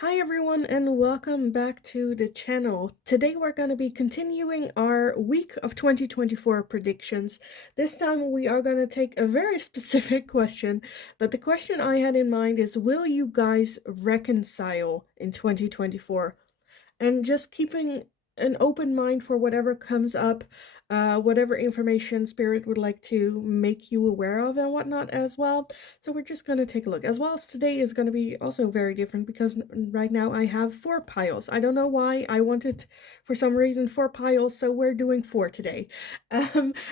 Hi everyone and welcome back to the channel. Today we're going to be continuing our week of 2024 predictions. This time we are going to take a very specific question, but the question I had in mind is, will you guys reconcile in 2024? And just keeping an open mind for whatever comes up, whatever information spirit would like to make you aware of and whatnot as well. So we're just going to take a look. As well as today is going to be also very different because right now I have 4 piles. I don't know why I wanted for some reason 4 piles, so we're doing 4 today.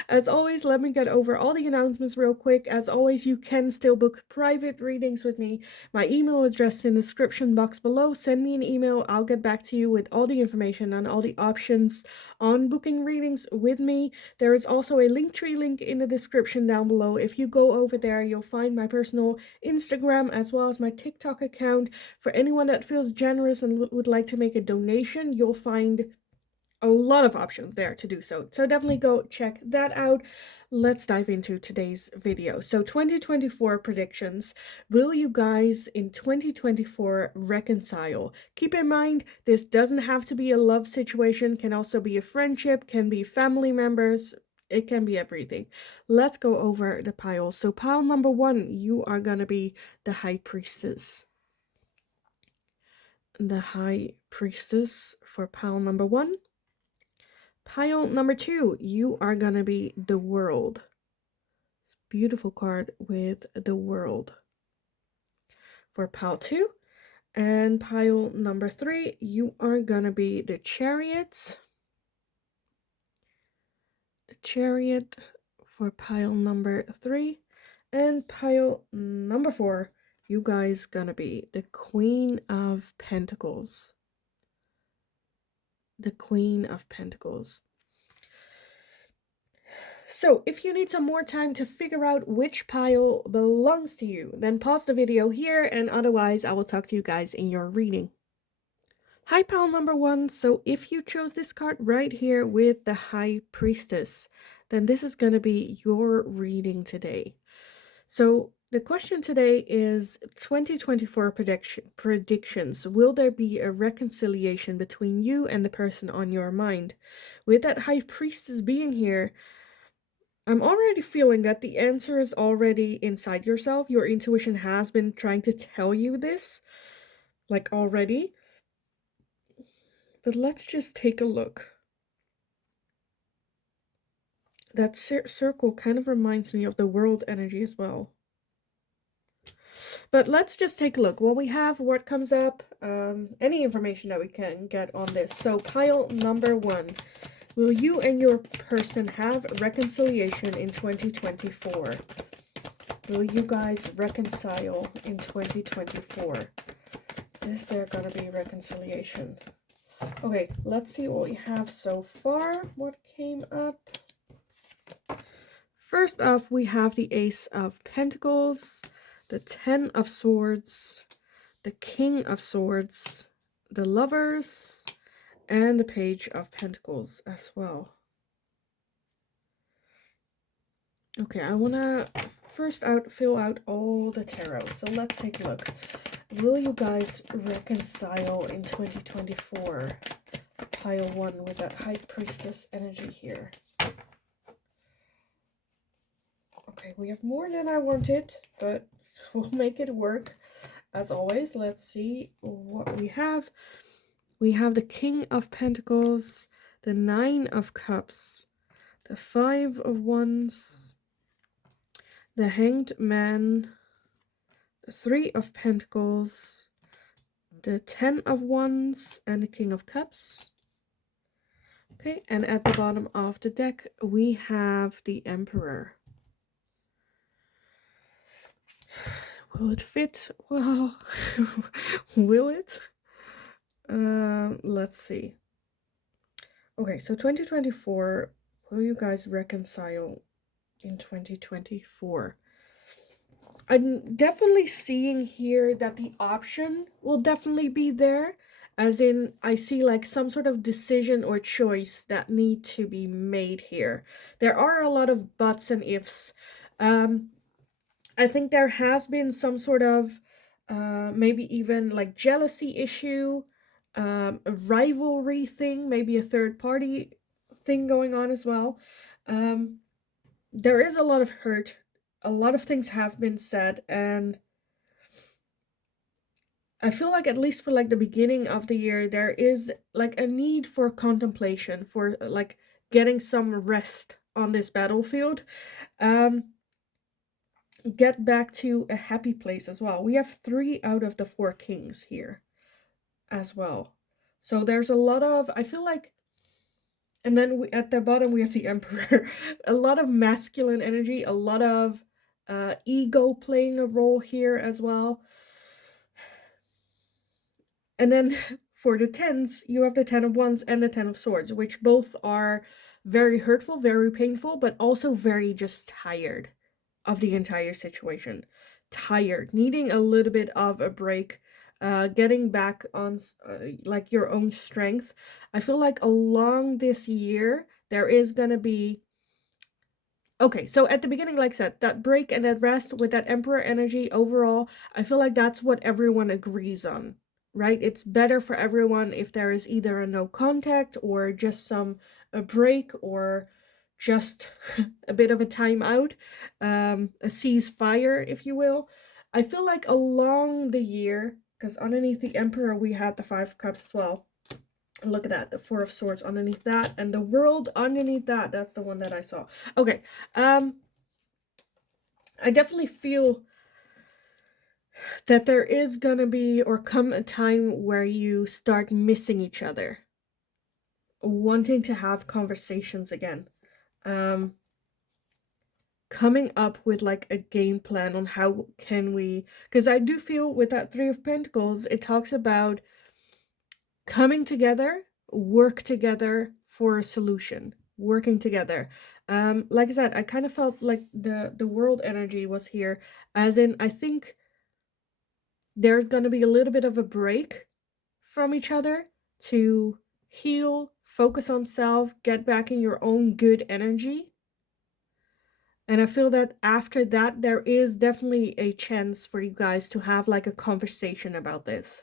As always, let me get over all the announcements real quick. As always, you can still book private readings with me. My email address is in the description box below. Send me an email. I'll get back to you with all the information and all the options on booking readings with me. There is also a Linktree link in the description down below. If you go over there, you'll find my personal Instagram as well as my TikTok account. For anyone that feels generous and would like to make a donation, you'll find a lot of options there to do so. So definitely go check that out. Let's dive into today's video. So 2024 predictions. Will you guys in 2024 reconcile? Keep in mind, this doesn't have to be a love situation, can also be a friendship, can be family members. It can be everything. Let's go over the piles. So pile number 1, you are gonna be the High Priestess. The High Priestess for pile number 1. Pile number 2, you are gonna be the World. It's a beautiful card with the World for pile 2. And pile number 3, you are gonna be the Chariot. The Chariot for pile number 3. And pile number 4, you guys gonna be the Queen of Pentacles. The Queen of Pentacles. So, if you need some more time to figure out which pile belongs to you, then pause the video here, and otherwise I will talk to you guys in your reading. Hi, pile number 1. So if you chose this card right here with the High Priestess, then this is going to be your reading today. So the question today is 2024 predictions. Will there be a reconciliation between you and the person on your mind? With that High Priestess being here, I'm already feeling that the answer is already inside yourself. Your intuition has been trying to tell you this, like already. But let's just take a look. That circle kind of reminds me of the world energy as well. But let's just take a look. What we have, what comes up, any information that we can get on this. So pile number 1. Will you and your person have reconciliation in 2024? Will you guys reconcile in 2024? Is there gonna be reconciliation? Okay, let's see what we have so far. What came up? First off, we have the Ace of Pentacles, the Ten of Swords, the King of Swords, the Lovers, and the Page of Pentacles as well. Okay, I want to first fill out all the tarot. So let's take a look. Will you guys reconcile in 2024? Pile 1 with that High Priestess energy here. Okay, we have more than I wanted, but we'll make it work. As always, let's see what we have. We have the King of Pentacles, the Nine of Cups, the Five of Wands, the Hanged Man, the Three of Pentacles, the Ten of Wands, and the King of Cups. Okay, and at the bottom of the deck, we have the Emperor. Will it fit? Well, will it? Let's see. Okay, so 2024, will you guys reconcile in 2024? I'm definitely seeing here that the option will definitely be there, as in I see like some sort of decision or choice that need to be made here. There are a lot of buts and ifs. I think there has been some sort of maybe even like jealousy issue, a rivalry thing, maybe a third party thing going on as well. Um, there is a lot of hurt. A lot of things have been said, and I feel like at least for like the beginning of the year, there is like a need for contemplation, for like getting some rest on this battlefield. Um, get back to a happy place as well. We have 3 out of the 4 kings here as well. So there's a lot of, I feel like, and then at the bottom we have the emperor. A lot of masculine energy, a lot of ego playing a role here as well. And then for the tens, you have the 10 of wands and the 10 of swords, which both are very hurtful, very painful, but also very just tired of the entire situation. Tired, needing a little bit of a break, getting back on like your own strength. I feel like along this year, there is gonna be. Okay, so at the beginning, like I said, that break and that rest with that emperor energy overall, I feel like that's what everyone agrees on, right? It's better for everyone if there is either a no contact or just a break or just a bit of a timeout, a ceasefire, if you will. I feel like along the year, because underneath the emperor we had the 5 of cups as well. And look at that, the 4 of swords underneath that, and the world underneath that. That's the one that I saw. Okay, I definitely feel that there is gonna be or come a time where you start missing each other, wanting to have conversations again, coming up with like a game plan on how can we, because I do feel with that 3 of pentacles, it talks about coming together, work together for a solution, working together. Like I said, I kind of felt like the world energy was here, as in I think there's going to be a little bit of a break from each other to heal, focus on self, get back in your own good energy. And I feel that after that, there is definitely a chance for you guys to have like a conversation about this.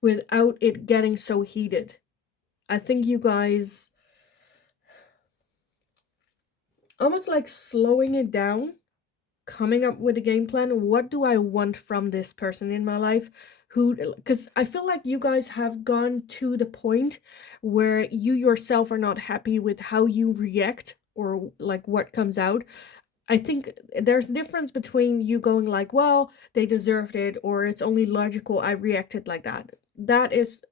Without it getting so heated. I think you guys almost like slowing it down, coming up with a game plan. What do I want from this person in my life? Who, because I feel like you guys have gone to the point where you yourself are not happy with how you react or like what comes out. I think there's a difference between you going like, well, they deserved it, or it's only logical I reacted like that. That is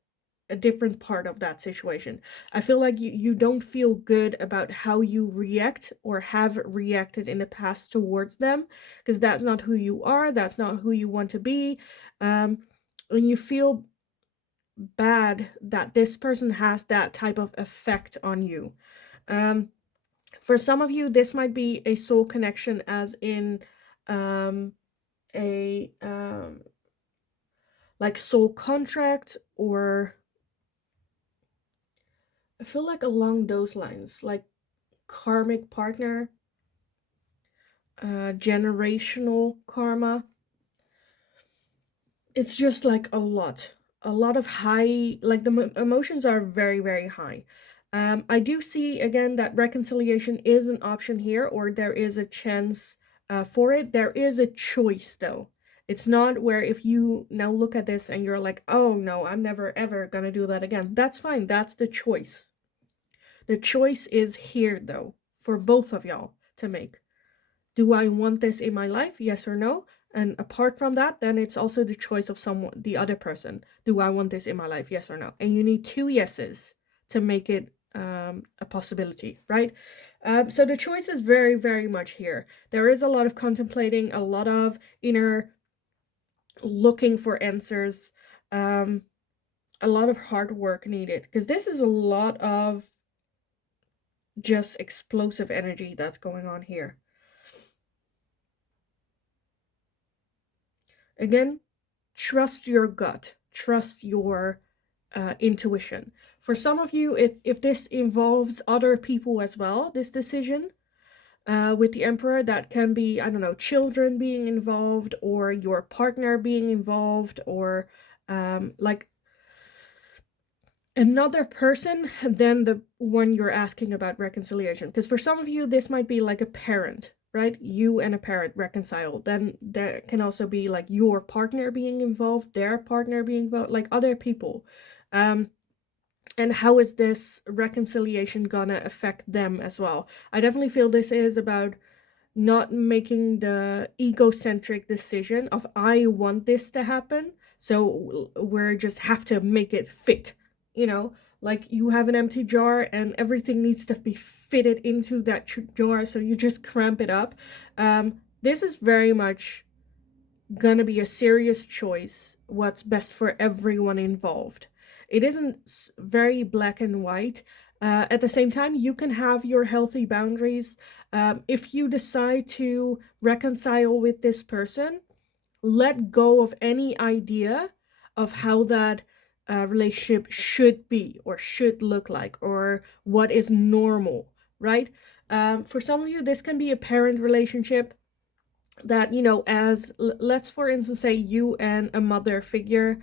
a different part of that situation. I feel like you don't feel good about how you react or have reacted in the past towards them, because that's not who you are, that's not who you want to be. And you feel bad that this person has that type of effect on you. For some of you, this might be a soul connection, as in a like soul contract, or I feel like along those lines, like karmic partner, generational karma. It's just like a lot of high, like the emotions are very, very high. I do see again that reconciliation is an option here, or there is a chance for it. There is a choice though. It's not where if you now look at this and you're like, oh no, I'm never ever gonna do that again. That's fine. That's the choice. The choice is here though, for both of y'all to make. Do I want this in my life? Yes or no? And apart from that, then it's also the choice of someone, the other person. Do I want this in my life? Yes or no? And you need 2 yeses to make it a possibility, right? So the choice is very, very much here. There is a lot of contemplating, a lot of inner looking for answers, a lot of hard work needed, because this is a lot of just explosive energy that's going on here. Again, trust your gut, trust your intuition. For some of you, if this involves other people as well, this decision, with the Emperor. That can be, I don't know, children being involved, or your partner being involved, or like another person than the one you're asking about reconciliation. Because for some of you, this might be like a parent, right? You and a parent reconcile. Then there can also be like your partner being involved, their partner being involved, like other people. And how is this reconciliation gonna affect them as well? I definitely feel this is about not making the egocentric decision of I want this to happen, so we just have to make it fit, you know, like you have an empty jar and everything needs to be fitted into that jar, so you just cramp it up. This is very much gonna be a serious choice, what's best for everyone involved. It isn't very black and white. At the same time, you can have your healthy boundaries. If you decide to reconcile with this person, let go of any idea of how that relationship should be or should look like or what is normal, right? For some of you, this can be a parent relationship that, you know, as let's for instance say you and a mother figure,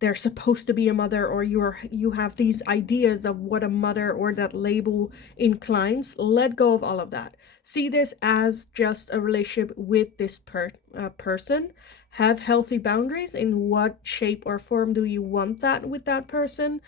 they're supposed to be a mother, or you have these ideas of what a mother or that label inclines. Let go of all of that. See this as just a relationship with this person. Have healthy boundaries. In what shape or form do you want that with that person?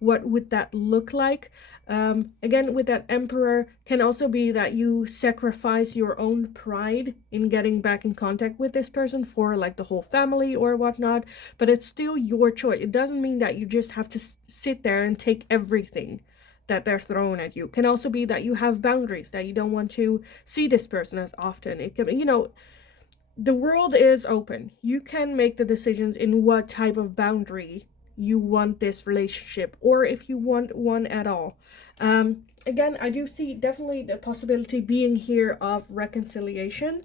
What would that look like? Again, with that Emperor, can also be that you sacrifice your own pride in getting back in contact with this person for like the whole family or whatnot, but it's still your choice. It doesn't mean that you just have to sit there and take everything that they're throwing at you. It can also be that you have boundaries, that you don't want to see this person as often. It can, you know, the world is open. You can make the decisions in what type of boundary you want this relationship, or if you want one at all. Again, I do see definitely the possibility being here of reconciliation,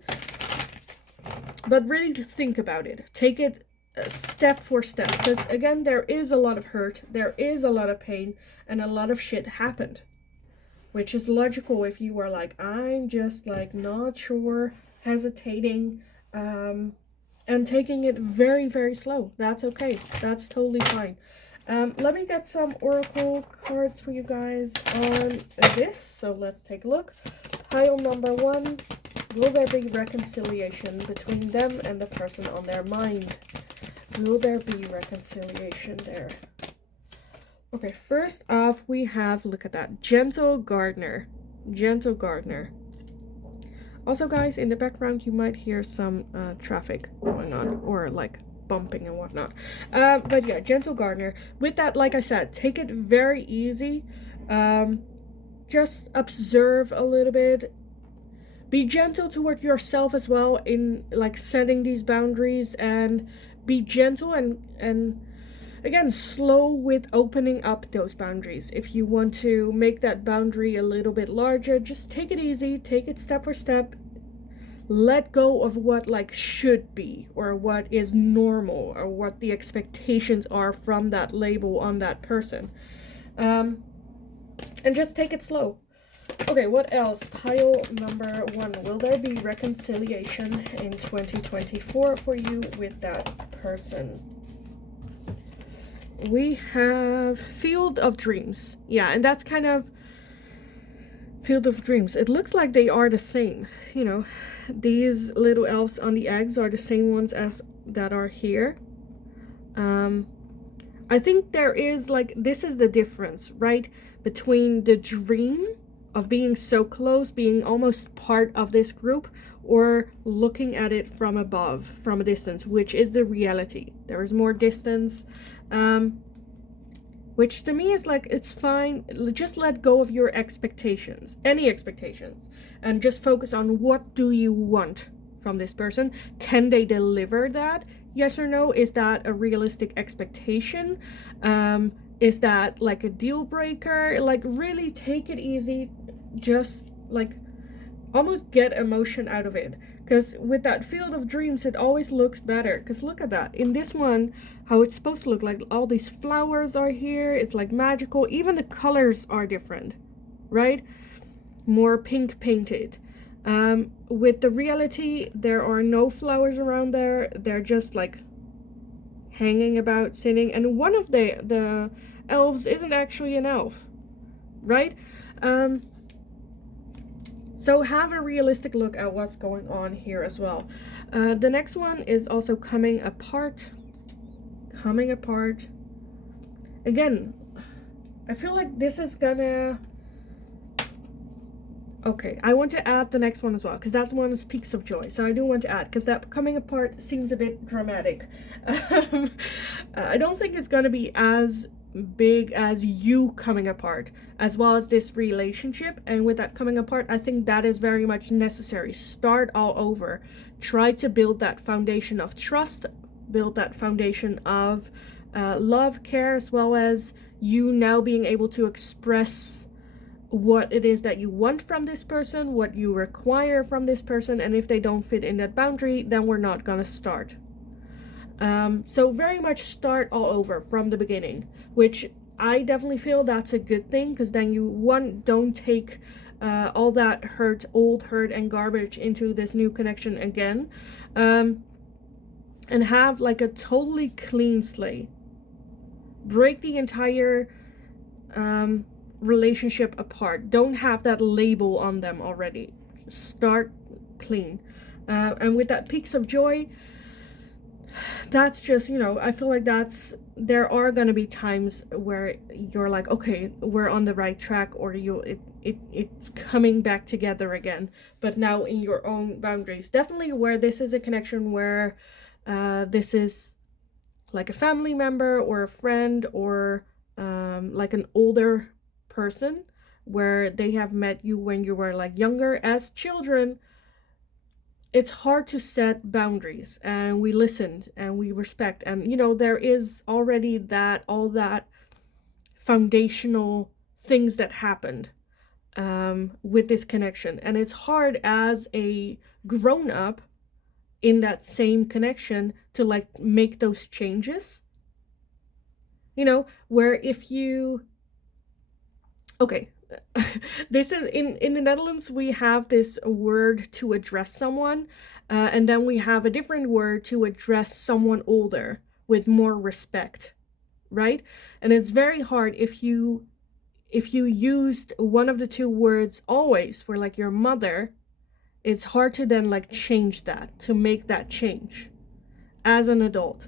but really think about it. Take it step for step, because again, there is a lot of hurt, there is a lot of pain, and a lot of shit happened, which is logical if you are like, I'm just like not sure, hesitating, and taking it very, very slow. That's okay. That's totally fine. Let me get some oracle cards for you guys on this. So let's take a look. Pile number 1. Will there be reconciliation between them and the person on their mind? Will there be reconciliation there? Okay, first off, we have, look at that, Gentle Gardener. Gentle Gardener. Also, guys, in the background, you might hear some traffic going on, or like bumping and whatnot. But yeah, Gentle Gardener. With that, like I said, take it very easy. Just observe a little bit. Be gentle toward yourself as well in like setting these boundaries, and be gentle and again, slow with opening up those boundaries. If you want to make that boundary a little bit larger, just take it easy, take it step for step. Let go of what like should be, or what is normal, or what the expectations are from that label on that person. And just take it slow. Okay, what else? Pile number 1. Will there be reconciliation in 2024 for you with that person? We have Field of Dreams. Yeah, and that's kind of Field of Dreams. It looks like they are the same. You know, these little elves on the eggs are the same ones as that are here. I think there is like, this is the difference, right? Between the dream of being so close, being almost part of this group, or looking at it from above, from a distance, which is the reality. There is more distance. Which to me is like, it's fine. Just let go of your expectations, any expectations, and just focus on what do you want from this person. Can they deliver that? Yes or no? Is that a realistic expectation? Is that like a deal breaker? Like, really take it easy. Just like almost get emotion out of it. Because with that Field of Dreams, it always looks better. Because look at that. In this one, how it's supposed to look like, all these flowers are here. It's like magical. Even the colors are different, right? more pink painted. With the reality, there are no flowers around there. They're just like hanging about, sitting, and one of the elves isn't actually an elf, right? So have a realistic look at what's going on here as well. The next one is also coming apart. Coming apart. Again, I feel like this is gonna... Okay, I want to add the next one as well, because that one is Peaks of Joy. So I do want to add, because that coming apart seems a bit dramatic. I don't think it's going to be as big as you coming apart, as well as this relationship. And with that coming apart, I think that is very much necessary. Start all over. Try to build that foundation of trust, build that foundation of love, care, as well as you now being able to express what it is that you want from this person, what you require from this person, and if they don't fit in that boundary, then we're not gonna start. So very much start all over from the beginning, which I definitely feel that's a good thing, because then you, one, don't take all that hurt, old hurt and garbage into this new connection again, and have like a totally clean slate. Break the entire relationship apart. Don't have that label on them already. Start clean. And with that Peaks of Joy, that's just, you know, I feel like that's, there are going to be times where you're like, okay, we're on the right track, or it's coming back together again, but now in your own boundaries. Definitely where this is a connection where this is like a family member or a friend, or like an older person where they have met you when you were like younger. As children, it's hard to set boundaries, and we listened and we respect, and you know, there is already that, all that foundational things that happened with this connection, and it's hard as a grown-up in that same connection to like make those changes, you know, where if you... Okay, this is in the Netherlands, we have this word to address someone, and then we have a different word to address someone older with more respect, right? And it's very hard if you used one of the two words always for like your mother. It's hard to then like change that, to make that change as an adult.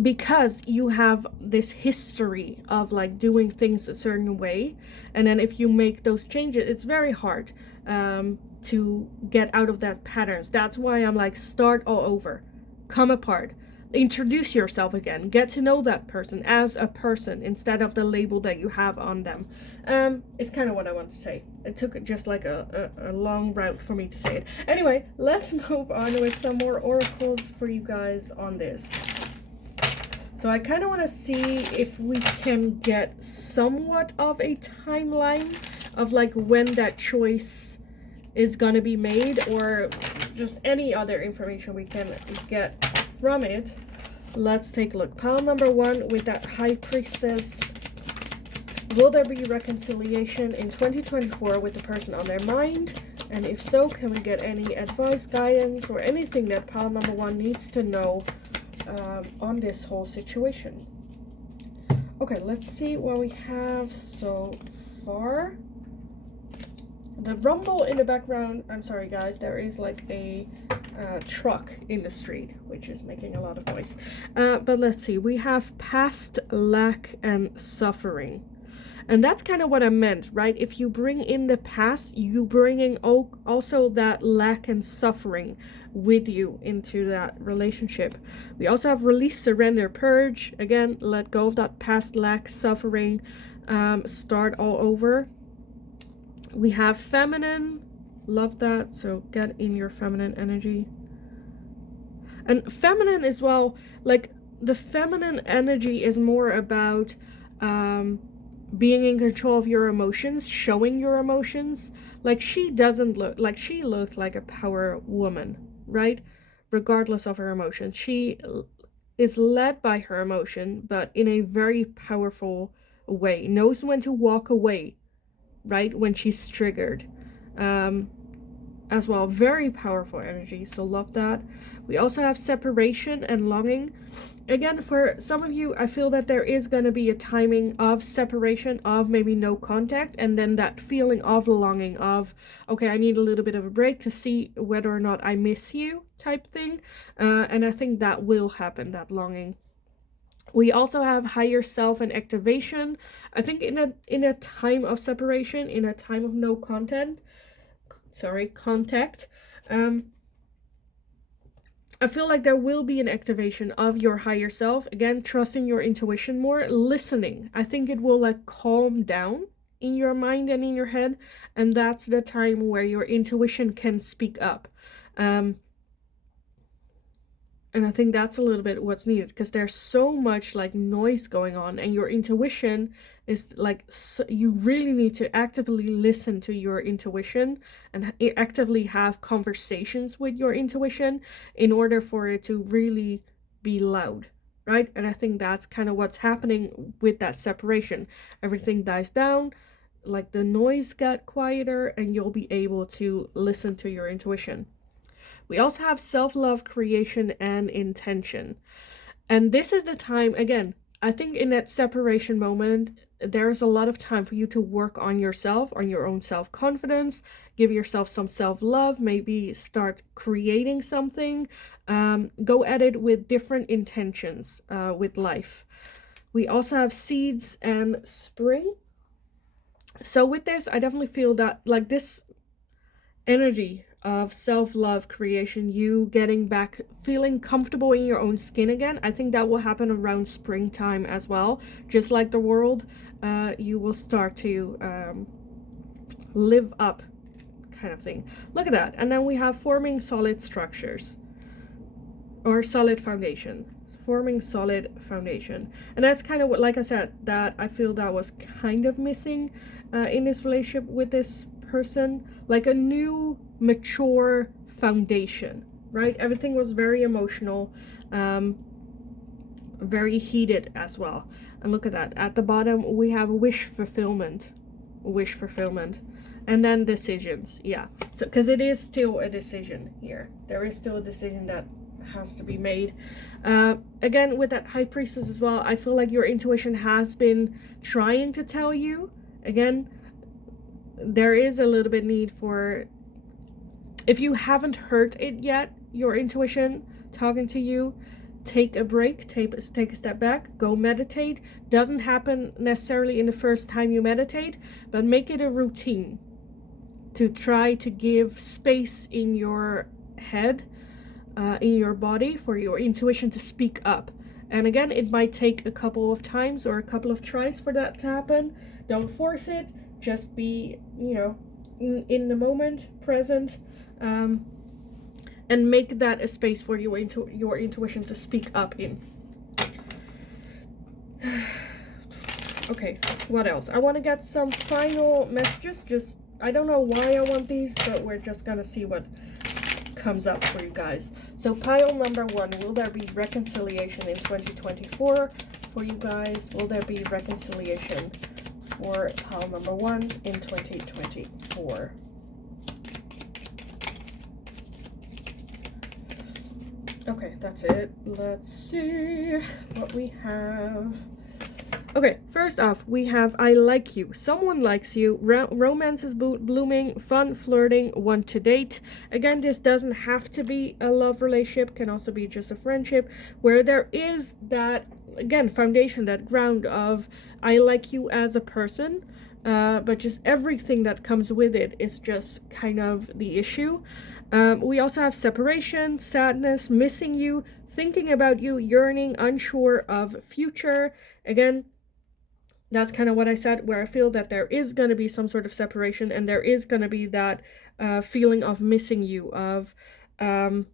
Because you have this history of like doing things a certain way, and then if you make those changes, it's very hard to get out of that patterns. That's why I'm like, start all over, come apart, introduce yourself again, get to know that person as a person instead of the label that you have on them. It's kind of what I want to say. It took just like a long route for me to say it. Anyway, let's move on with some more oracles for you guys on this. So I kind of want to see if we can get somewhat of a timeline of like when that choice is going to be made, or just any other information we can get from it. Let's take a look. Pile number 1 with that High Priestess. Will there be reconciliation in 2024 with the person on their mind? And if so, can we get any advice, guidance, or anything that pile number 1 needs to know on this whole situation? Okay, let's see what we have so far. The rumble in the background, I'm sorry guys, there is like a truck in the street which is making a lot of noise, but let's see. We have past, lack, and suffering, and that's kind of what I meant, right? If you bring in the past, you bring in also that lack and suffering with you into that relationship. We also have release, surrender, purge. Again, let go of that past, lack, suffering, start all over. We have feminine, love that, so get in your feminine energy. And feminine as well, like the feminine energy is more about being in control of your emotions, showing your emotions. Like she doesn't look like, she looks like a power woman, right? Regardless of her emotions, she is led by her emotion, but in a very powerful way, knows when to walk away right? When she's triggered. As well, very powerful energy, so love that. We also have separation and longing. Again, for some of you, I feel that there is going to be a timing of separation, of maybe no contact, and then that feeling of longing of, okay, I need a little bit of a break to see whether or not I miss you type thing. And I think that will happen, that longing. We also have higher self and activation. I think in a time of separation, in a time of no contact, I feel like there will be an activation of your higher self. Again, trusting your intuition more, listening. I think it will like calm down in your mind and in your head, and that's the time where your intuition can speak up. And I think that's a little bit what's needed, because there's so much like noise going on, and your intuition is like, so you really need to actively listen to your intuition and actively have conversations with your intuition in order for it to really be loud, right? And I think that's kind of what's happening with that separation. Everything dies down, like the noise got quieter, and you'll be able to listen to your intuition. We also have self-love, creation, and intention. And this is the time, again, I think in that separation moment, there's a lot of time for you to work on yourself, on your own self-confidence, give yourself some self-love, maybe start creating something, go at it with different intentions with life. We also have seeds and spring. So with this, I definitely feel that like this energy of self-love, creation, you getting back, feeling comfortable in your own skin again. I think that will happen around springtime as well. Just like the world, you will start to live up, kind of thing. Look at that. And then we have forming solid structures, or solid foundation. Forming solid foundation. And that's kind of what, like I said, that I feel that was kind of missing in this relationship with this person, like a new mature foundation, right? Everything was very emotional, very heated as well. And look at that, at the bottom we have wish fulfillment, and then decisions. Yeah, so because it is still a decision here, there is still a decision that has to be made. Again, with that high priestess as well, I feel like your intuition has been trying to tell you. Again, there is a little bit need for, if you haven't heard it yet, your intuition talking to you, take a break, take a step back, go meditate. Doesn't happen necessarily in the first time you meditate, but make it a routine to try to give space in your head, in your body, for your intuition to speak up. And again, it might take a couple of times or a couple of tries for that to happen. Don't force it. Just be, you know, in the moment, present, and make that a space for your intuition to speak up in. Okay, what else? I want to get some final messages. Just, I don't know why I want these, but we're just gonna see what comes up for you guys. So pile number 1, will there be reconciliation in 2024 for you guys? Will there be reconciliation for pile number 1 in 2024? Okay, that's it. Let's see what we have. Okay, first off, we have I like you. Someone likes you. Romance is blooming. Fun, flirting, want to date. Again, this doesn't have to be a love relationship. Can also be just a friendship where there is that, again, foundation, that ground of I like you as a person. But just everything that comes with it is just kind of the issue. We also have separation, sadness, missing you, thinking about you, yearning, unsure of future. Again, that's kind of what I said, where I feel that there is going to be some sort of separation, and there is going to be that feeling of missing you, of, again,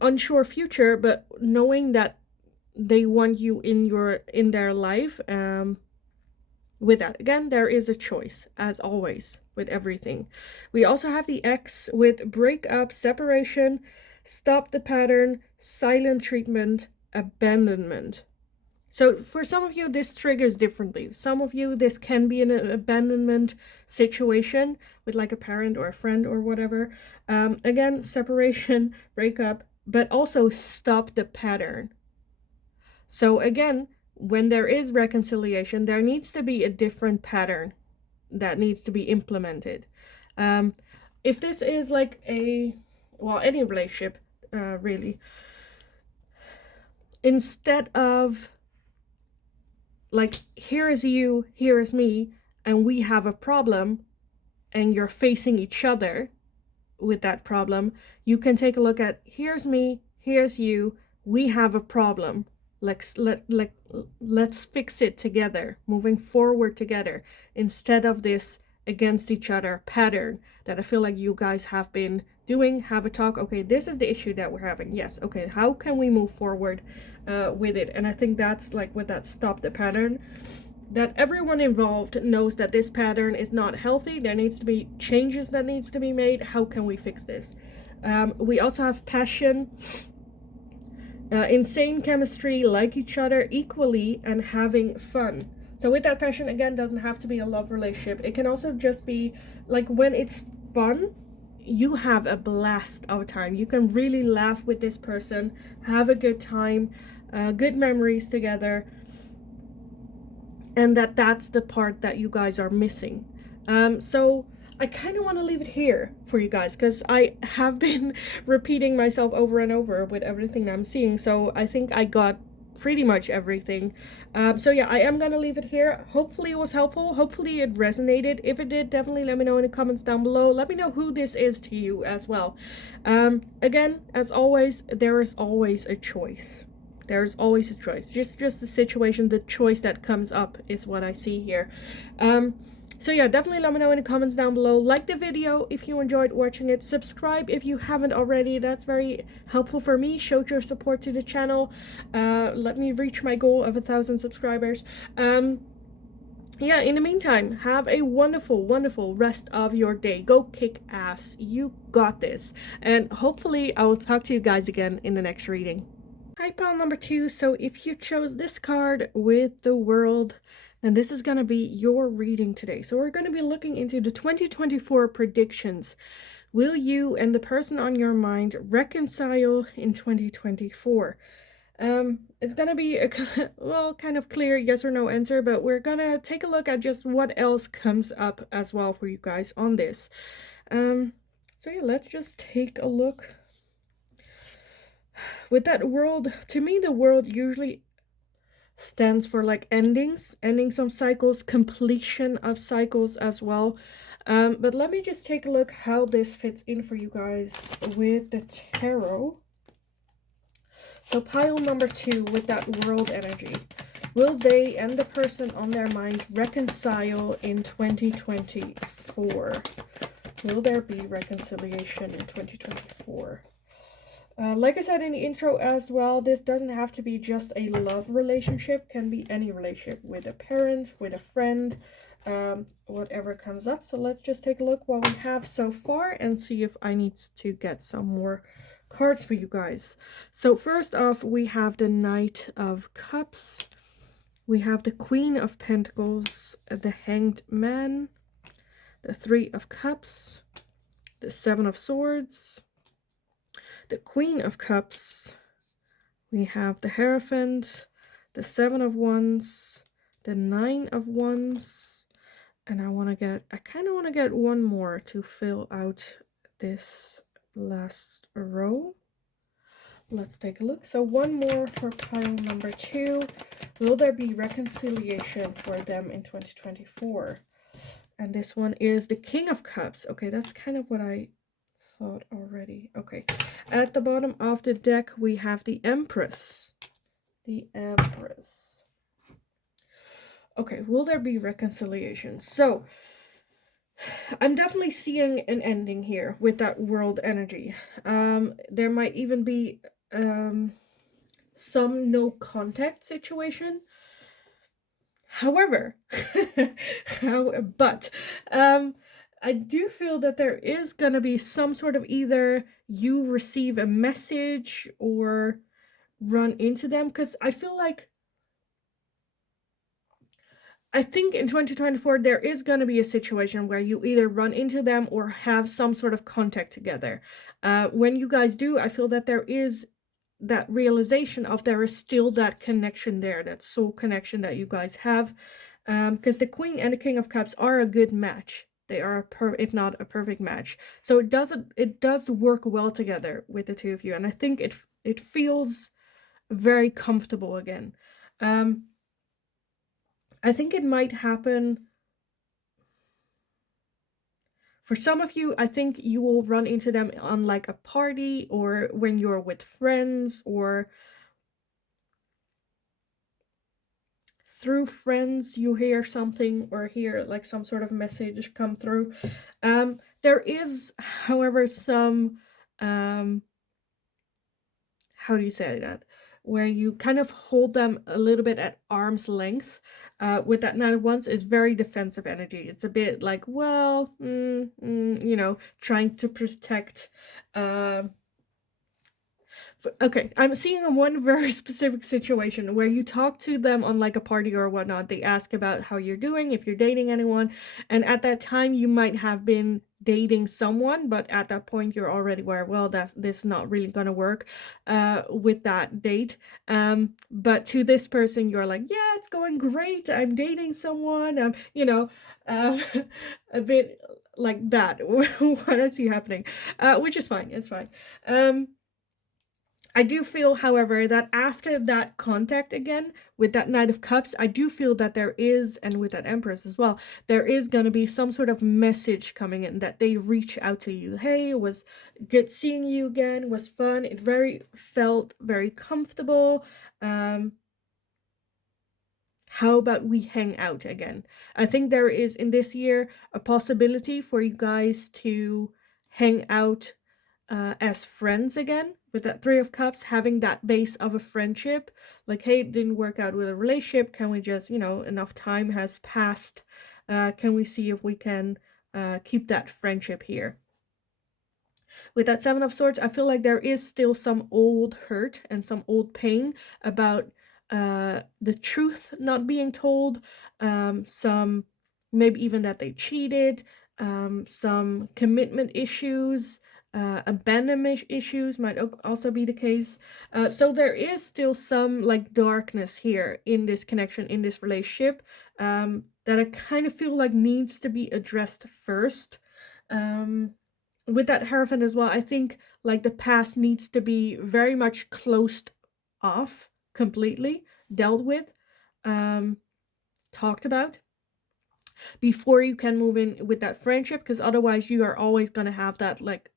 unsure future, but knowing that they want you in their life. With that, again, there is a choice, as always, with everything. We also have the X with breakup, separation, stop the pattern, silent treatment, abandonment. So for some of you, this triggers differently. Some of you, this can be an abandonment situation with like a parent or a friend or whatever. Again, separation, breakup, but also stop the pattern. So again, when there is reconciliation, there needs to be a different pattern that needs to be implemented. If this is like any relationship, really, instead of like, here is you, here is me, and we have a problem, and you're facing each other with that problem, you can take a look at, here's me, here's you, we have a problem. Let's fix it together, moving forward together, instead of this against each other pattern that I feel like you guys have been doing. Have a talk. Okay, this is the issue that we're having. Yes. Okay, how can we move forward with it? And I think that's like with that stop the pattern, that everyone involved knows that this pattern is not healthy. There needs to be changes that needs to be made. How can we fix this? We also have passion, insane chemistry, like each other equally, and having fun. So with that passion, again, doesn't have to be a love relationship. It can also just be like when it's fun, you have a blast of a time. You can really laugh with this person, have a good time, good memories together. And that's the part that you guys are missing. So I kind of want to leave it here for you guys, because I have been repeating myself over and over with everything that I'm seeing. So I think I got pretty much everything. So yeah, I am gonna leave it here. Hopefully it was helpful. Hopefully it resonated. If it did, definitely let me know in the comments down below. Let me know who this is to you as well. Again, as always, there is always a choice. There's always a choice. Just the situation, the choice that comes up is what I see here. So yeah, definitely let me know in the comments down below. Like the video if you enjoyed watching it. Subscribe if you haven't already. That's very helpful for me. Show your support to the channel. Let me reach my goal of 1,000 subscribers. Yeah, in the meantime, have a wonderful, wonderful rest of your day. Go kick ass. You got this. And hopefully I will talk to you guys again in the next reading. Hi, pile number 2. So if you chose this card with the world, then this is going to be your reading today. So we're going to be looking into the 2024 predictions. Will you and the person on your mind reconcile in 2024? It's going to be a, well, kind of clear yes or no answer, but we're going to take a look at just what else comes up as well for you guys on this. So yeah, let's just take a look. With that world, to me, the world usually stands for like endings of cycles, completion of cycles as well. But let me just take a look how this fits in for you guys with the tarot. So pile number 2 with that world energy. Will they and the person on their mind reconcile in 2024? Will there be reconciliation in 2024? Like I said in the intro as well, this doesn't have to be just a love relationship. Can be any relationship with a parent, with a friend, whatever comes up. So let's just take a look what we have so far and see if I need to get some more cards for you guys. So first off, we have the Knight of Cups. We have the Queen of Pentacles, the Hanged Man, the Three of Cups, the Seven of Swords, the Queen of Cups, we have the Hierophant, the Seven of Wands, the Nine of Wands, and I kind of want to get one more to fill out this last row. Let's take a look. So one more for pile number 2. Will there be reconciliation for them in 2024? And this one is the King of Cups. Okay, that's kind of what I thought already. Okay, at the bottom of the deck we have the Empress. The Empress. Okay, will there be reconciliation? So I'm definitely seeing an ending here with that world energy. There might even be some no contact situation. However, I do feel that there is going to be some sort of either you receive a message or run into them, because I feel like I think in 2024 there is going to be a situation where you either run into them or have some sort of contact together. When you guys do, I feel that there is that realization of there is still that connection there, that soul connection that you guys have. Because the Queen and the King of Cups are a good match. They are if not a perfect match. So it does work well together with the two of you, and I think it feels very comfortable again. Um, I think it might happen for some of you. I think you will run into them on like a party or when you're with friends or through friends you hear something or hear like some sort of message come through. There is, however, some how do you say that? Where you kind of hold them a little bit at arm's length. With that Nine of Wands is very defensive energy. It's a bit like, well, trying to protect. Okay, I'm seeing one very specific situation where you talk to them on like a party or whatnot. They ask about how you're doing, if you're dating anyone, and at that time you might have been dating someone, but at that point you're already aware, well, this is not really gonna work with that date. But to this person, you're like, yeah, it's going great. I'm dating someone. Um, a bit like that. What I see happening, which is fine. It's fine. I do feel, however, that after that contact again with that Knight of Cups, I do feel that there is, and with that Empress as well, there is going to be some sort of message coming in that they reach out to you. Hey, it was good seeing you again. It was fun. It felt very comfortable. How about we hang out again? I think there is in this year a possibility for you guys to hang out as friends again with that Three of Cups, having that base of a friendship. Like, hey, it didn't work out with a relationship. Can we just, enough time has passed. Can we see if we can keep that friendship here? With that Seven of Swords, I feel like there is still some old hurt and some old pain about the truth not being told, some maybe even that they cheated, some commitment issues, abandonment issues might also be the case. So there is still some like darkness here in this connection, in this relationship, that I kind of feel like needs to be addressed first. With that Hierophant as well, I think like the past needs to be very much closed off completely, dealt with, talked about before you can move in with that friendship, because otherwise you are always going to have that like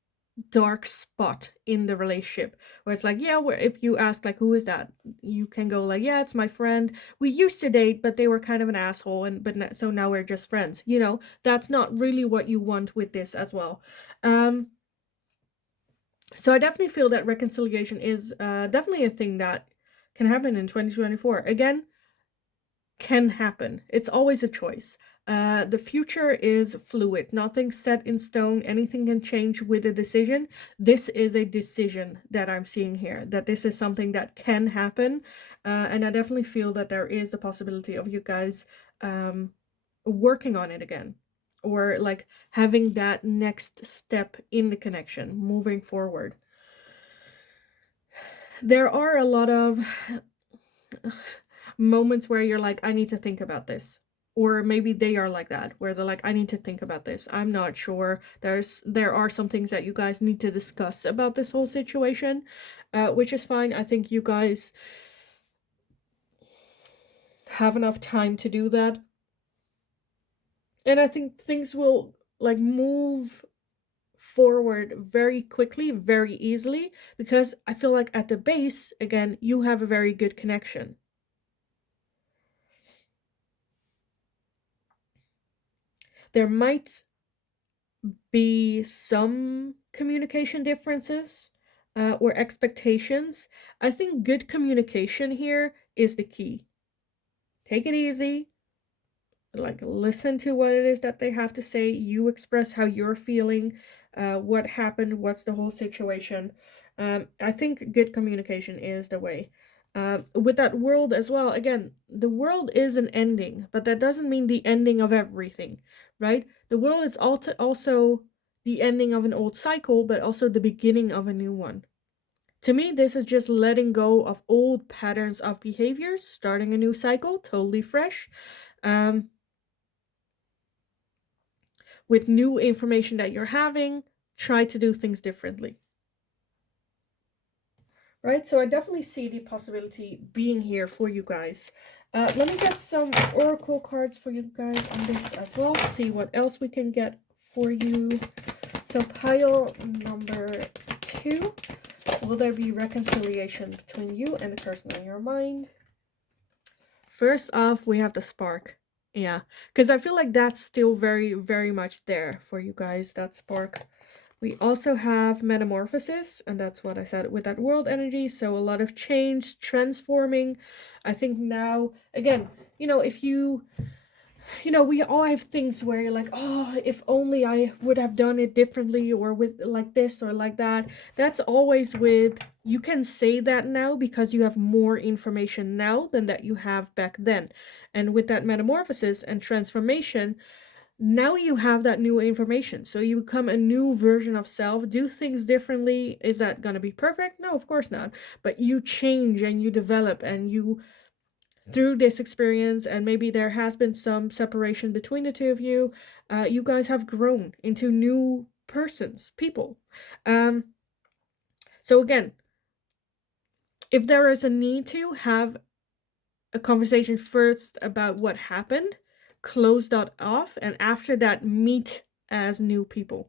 dark spot in the relationship where it's like, yeah, where if you ask like, who is that, you can go like, yeah, it's my friend, we used to date but they were kind of an asshole, and so now we're just friends. That's not really what you want with this as well. So I definitely feel that reconciliation is definitely a thing that can happen in 2024. Again, can happen. It's always a choice. The future is fluid. Nothing's set in stone. Anything can change with a decision. This is a decision that I'm seeing here, that this is something that can happen. And I definitely feel that there is the possibility of you guys working on it again, or like having that next step in the connection, moving forward. There are a lot of moments where you're like, I need to think about this. Or maybe they are like that, where they're like, I need to think about this. I'm not sure. There are some things that you guys need to discuss about this whole situation, which is fine. I think you guys have enough time to do that. And I think things will like move forward very quickly, very easily, because I feel like at the base, again, you have a very good connection. There might be some communication differences or expectations. I think good communication here is the key. Take it easy, like listen to what it is that they have to say. You express how you're feeling, what happened, what's the whole situation. I think good communication is the way. With that world as well, again, the world is an ending, but that doesn't mean the ending of everything, right? The world is also the ending of an old cycle, but also the beginning of a new one. To me, this is just letting go of old patterns of behaviors, starting a new cycle, totally fresh, um, with new information that you're having. Try to do things differently. Right, so I definitely see the possibility being here for you guys. Let me get some oracle cards for you guys on this as well. See what else we can get for you. So pile number 2. Will there be reconciliation between you and the person on your mind? First off, we have the spark. Yeah, because I feel like that's still very, very much there for you guys, that spark. We also have metamorphosis, and that's what I said with that world energy. So a lot of change, transforming. I think now, again, if we all have things where you're like, oh, if only I would have done it differently or with like this or like that. That's always with, you can say that now because you have more information now than that you have back then. And with that metamorphosis and transformation, now you have that new information, so you become a new version of self, do things differently. Is that going to be perfect? No, of course not. But you change and you develop, and you, through this experience, and maybe there has been some separation between the two of you, you guys have grown into new people. So again, if there is a need to have a conversation first about what happened, close that off, and after that, meet as new people.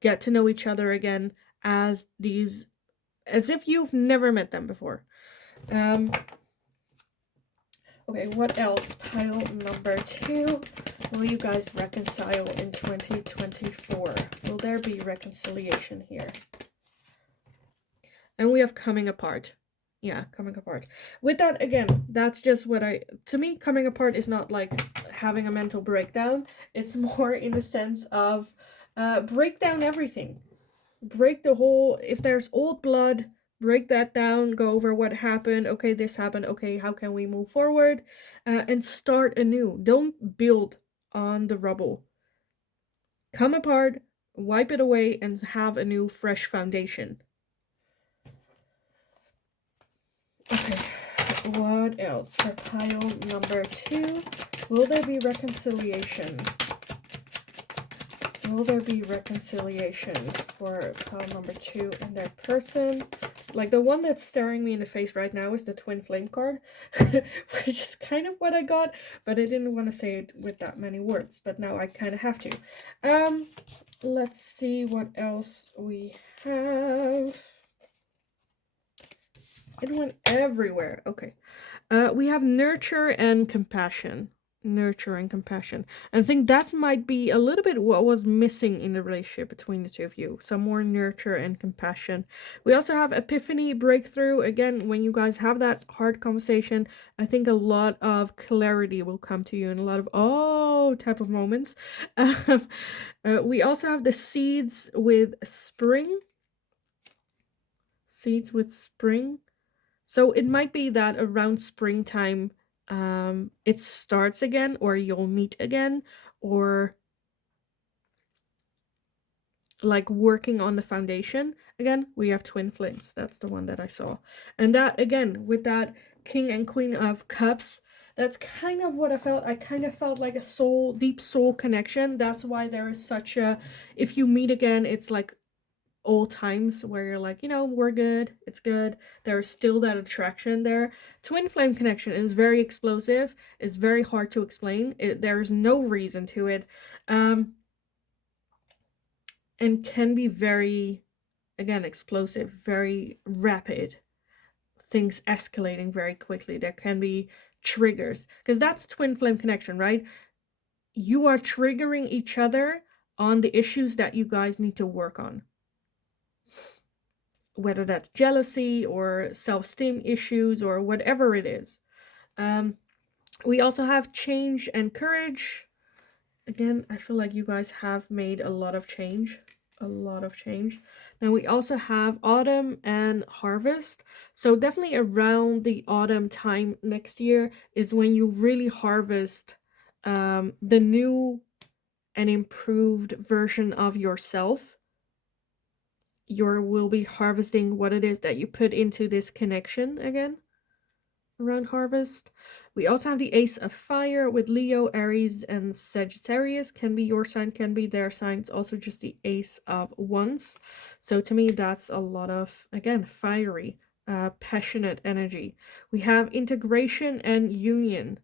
Get to know each other again as if you've never met them before. Okay, what else? Pile number 2. Will you guys reconcile in 2024? Will there be reconciliation here? And we have coming apart. Yeah, coming apart. With that, again, that's just to me, coming apart is not like having a mental breakdown. It's more in the sense of break down everything. Break the whole, if there's old blood, break that down, go over what happened. Okay, this happened. Okay, how can we move forward? And start anew. Don't build on the rubble. Come apart, wipe it away, and have a new, fresh foundation. Okay, what else for pile number 2? Will there be reconciliation? Will there be reconciliation for pile number 2 and their person? Like, the one that's staring me in the face right now is the twin flame card, which is kind of what I got, but I didn't want to say it with that many words, but now I kind of have to. Let's see what else we have. It went everywhere. Okay. We have nurture and compassion. Nurture and compassion. And I think that might be a little bit what was missing in the relationship between the two of you. Some more nurture and compassion. We also have epiphany, breakthrough. Again, when you guys have that hard conversation, I think a lot of clarity will come to you and a lot of oh type of moments. We also have the seeds with spring. Seeds with spring. So it might be that around springtime, it starts again, or you'll meet again, or like working on the foundation. Again, we have twin flames. That's the one that I saw. And that, again, with that King and Queen of Cups, that's kind of what I felt. I kind of felt like a deep soul connection. That's why there is such a, if you meet again, it's like old times where you're like, we're good, it's good, there's still that attraction there. Twin flame connection is very explosive, it's very hard to explain, there's no reason to it, and can be very, again, explosive, very rapid, things escalating very quickly. There can be triggers, because that's twin flame connection, right? You are triggering each other on the issues that you guys need to work on, whether that's jealousy or self-esteem issues or whatever it is. We also have change and courage. Again, I feel like you guys have made a lot of change. A lot of change. Then we also have autumn and harvest. So definitely around the autumn time next year is when you really harvest the new and improved version of yourself. You will be harvesting what it is that you put into this connection again around harvest. We also have the Ace of Fire with Leo, Aries, and Sagittarius. Can be your sign, can be their signs. Also just the Ace of Wands. So to me, that's a lot of, again, fiery, passionate energy. We have integration and union.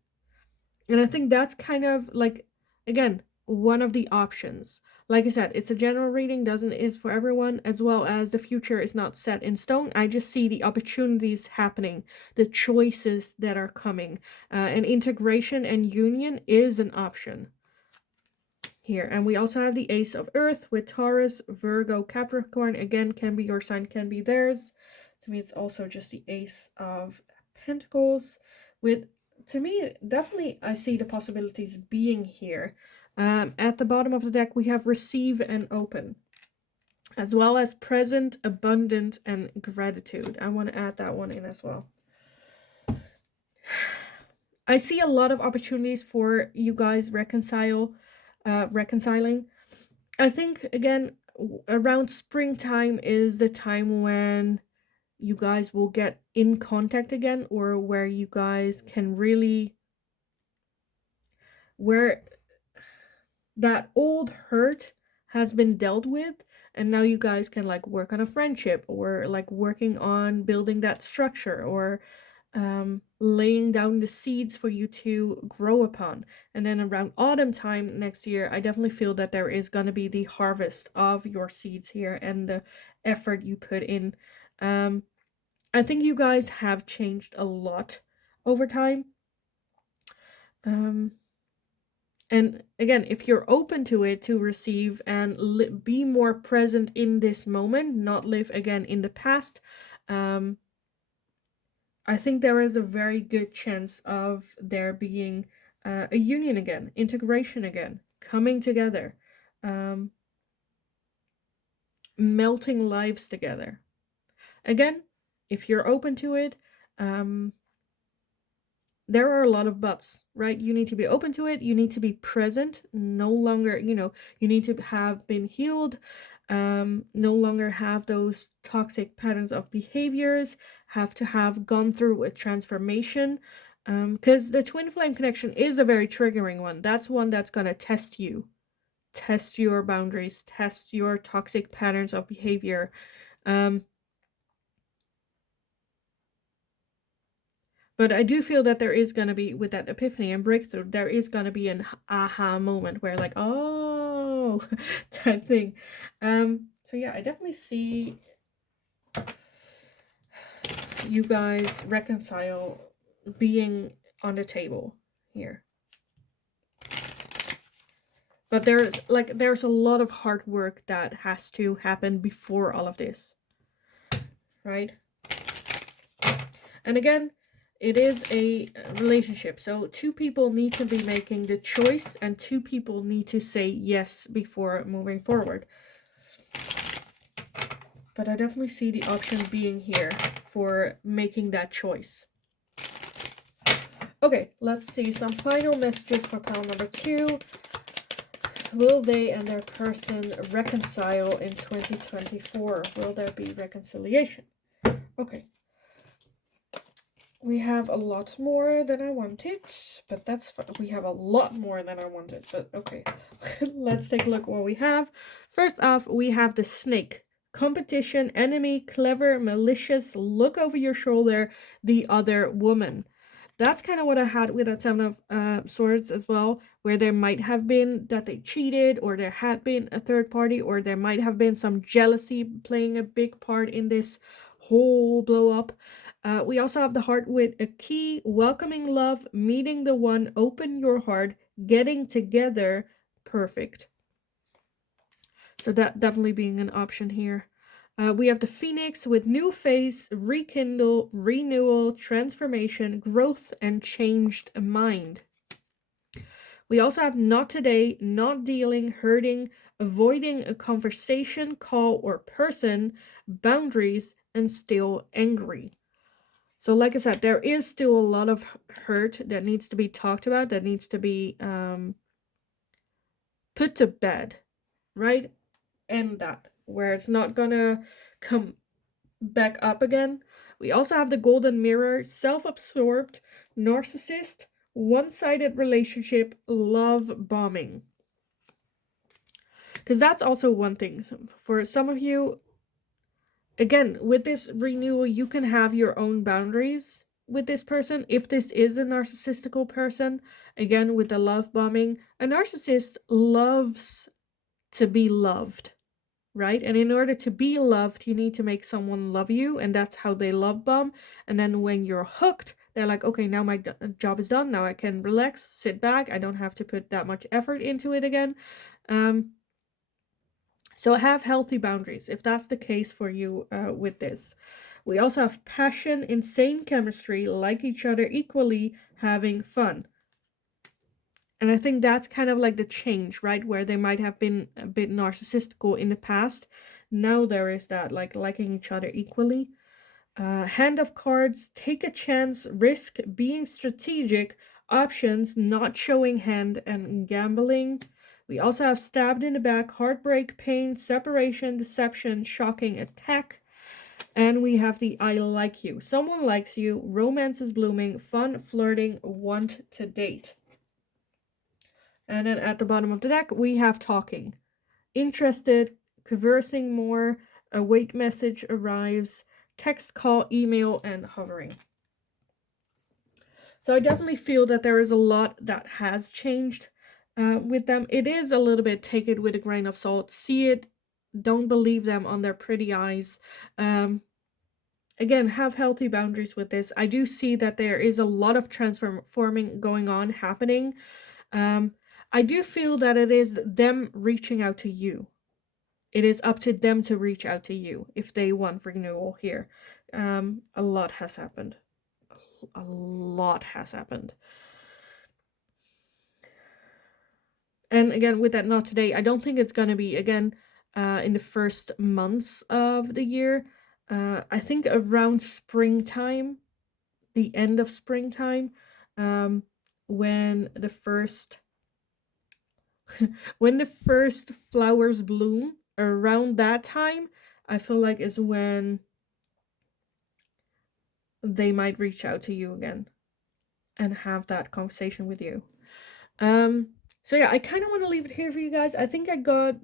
And I think that's kind of like, again, one of the options. Like I said, it's a general reading, doesn't is for everyone, as well as the future is not set in stone. I just see the opportunities happening, the choices that are coming, and integration and union is an option here. And we also have the Ace of Earth with Taurus, Virgo, Capricorn. Again, can be your sign, can be theirs. To me, it's also just the Ace of Pentacles with, to me, definitely I see the possibilities being here. At the bottom of the deck, we have receive and open, as well as present, abundant, and gratitude. I want to add that one in as well. I see a lot of opportunities for you guys reconciling. I think, again, around springtime is the time when you guys will get in contact again, or where you guys can really, where that old hurt has been dealt with, and now you guys can like work on a friendship, or like working on building that structure, or laying down the seeds for you to grow upon. And then around autumn time next year, I definitely feel that there is going to be the harvest of your seeds here and the effort you put in. I think you guys have changed a lot over time. And again, if you're open to it, to receive and be more present in this moment, not live again in the past, I think there is a very good chance of there being a union again, integration again, coming together, melting lives together. Again, if you're open to it, there are a lot of buts, right? You need to be open to it. You need to be present. No longer, you need to have been healed. No longer have those toxic patterns of behaviors. Have to have gone through a transformation. Because the twin flame connection is a very triggering one. That's one that's going to test you. Test your boundaries. Test your toxic patterns of behavior. But I do feel that there is going to be, with that epiphany and breakthrough, there is going to be an aha moment where like, oh, type thing. So yeah, I definitely see you guys reconcile being on the table here. But there's a lot of hard work that has to happen before all of this, right? And again, it is a relationship, so two people need to be making the choice, and two people need to say yes before moving forward. But I definitely see the option being here for making that choice. Okay, let's see some final messages for pile number 2. Will they and their person reconcile in 2024? Will there be reconciliation? Okay. We have a lot more than I wanted, but that's fine. We have a lot more than I wanted, but okay. Let's take a look what we have. First off, we have the snake. Competition, enemy, clever, malicious, look over your shoulder, the other woman. That's kind of what I had with that Seven of Swords as well, where there might have been that they cheated, or there had been a third party, or there might have been some jealousy playing a big part in this whole blow up. We also have the heart with a key, welcoming love, meeting the one, open your heart, getting together, perfect. So that definitely being an option here. We have the Phoenix with new face, rekindle, renewal, transformation, growth, and changed mind. We also have not today, not dealing, hurting, avoiding a conversation, call, or person, boundaries, and still angry. So like I said, there is still a lot of hurt that needs to be talked about, that needs to be put to bed, right? And that, where it's not gonna come back up again. We also have the golden mirror, self-absorbed, narcissist, one-sided relationship, love bombing. Because that's also one thing. For some of you, again, with this renewal, you can have your own boundaries with this person. If this is a narcissistical person, again, with the love bombing, a narcissist loves to be loved, right? And in order to be loved, you need to make someone love you, and that's how they love bomb. And then when you're hooked, they're like, okay, now my job is done. Now I can relax, sit back. I don't have to put that much effort into it again. So have healthy boundaries if that's the case for you with this. We also have passion, insane chemistry, like each other equally, having fun. And I think that's kind of like the change, right? Where they might have been a bit narcissistical in the past. Now there is that, like, liking each other equally. Hand of cards, take a chance, risk, being strategic, options, not showing hand, and gambling. We also have stabbed in the back, heartbreak, pain, separation, deception, shocking, attack. And we have the I like you. Someone likes you, romance is blooming, fun, flirting, want to date. And then at the bottom of the deck, we have talking. Interested, conversing more, a wait message arrives, text, call, email, and hovering. So I definitely feel that there is a lot that has changed with them. It is a little bit, take it with a grain of salt. See it, don't believe them on their pretty eyes. Again, have healthy boundaries with this. I do see that there is a lot of transforming going on, happening. I do feel that it is them reaching out to you. It is up to them to reach out to you if they want renewal here. A lot has happened. A lot has happened. And again, with that not today, I don't think it's going to be, again, in the first months of the year. I think around springtime, the end of springtime, when the first when the first flowers bloom, around that time, I feel like is when they might reach out to you again and have that conversation with you. So yeah, I kind of want to leave it here for you guys. I think I got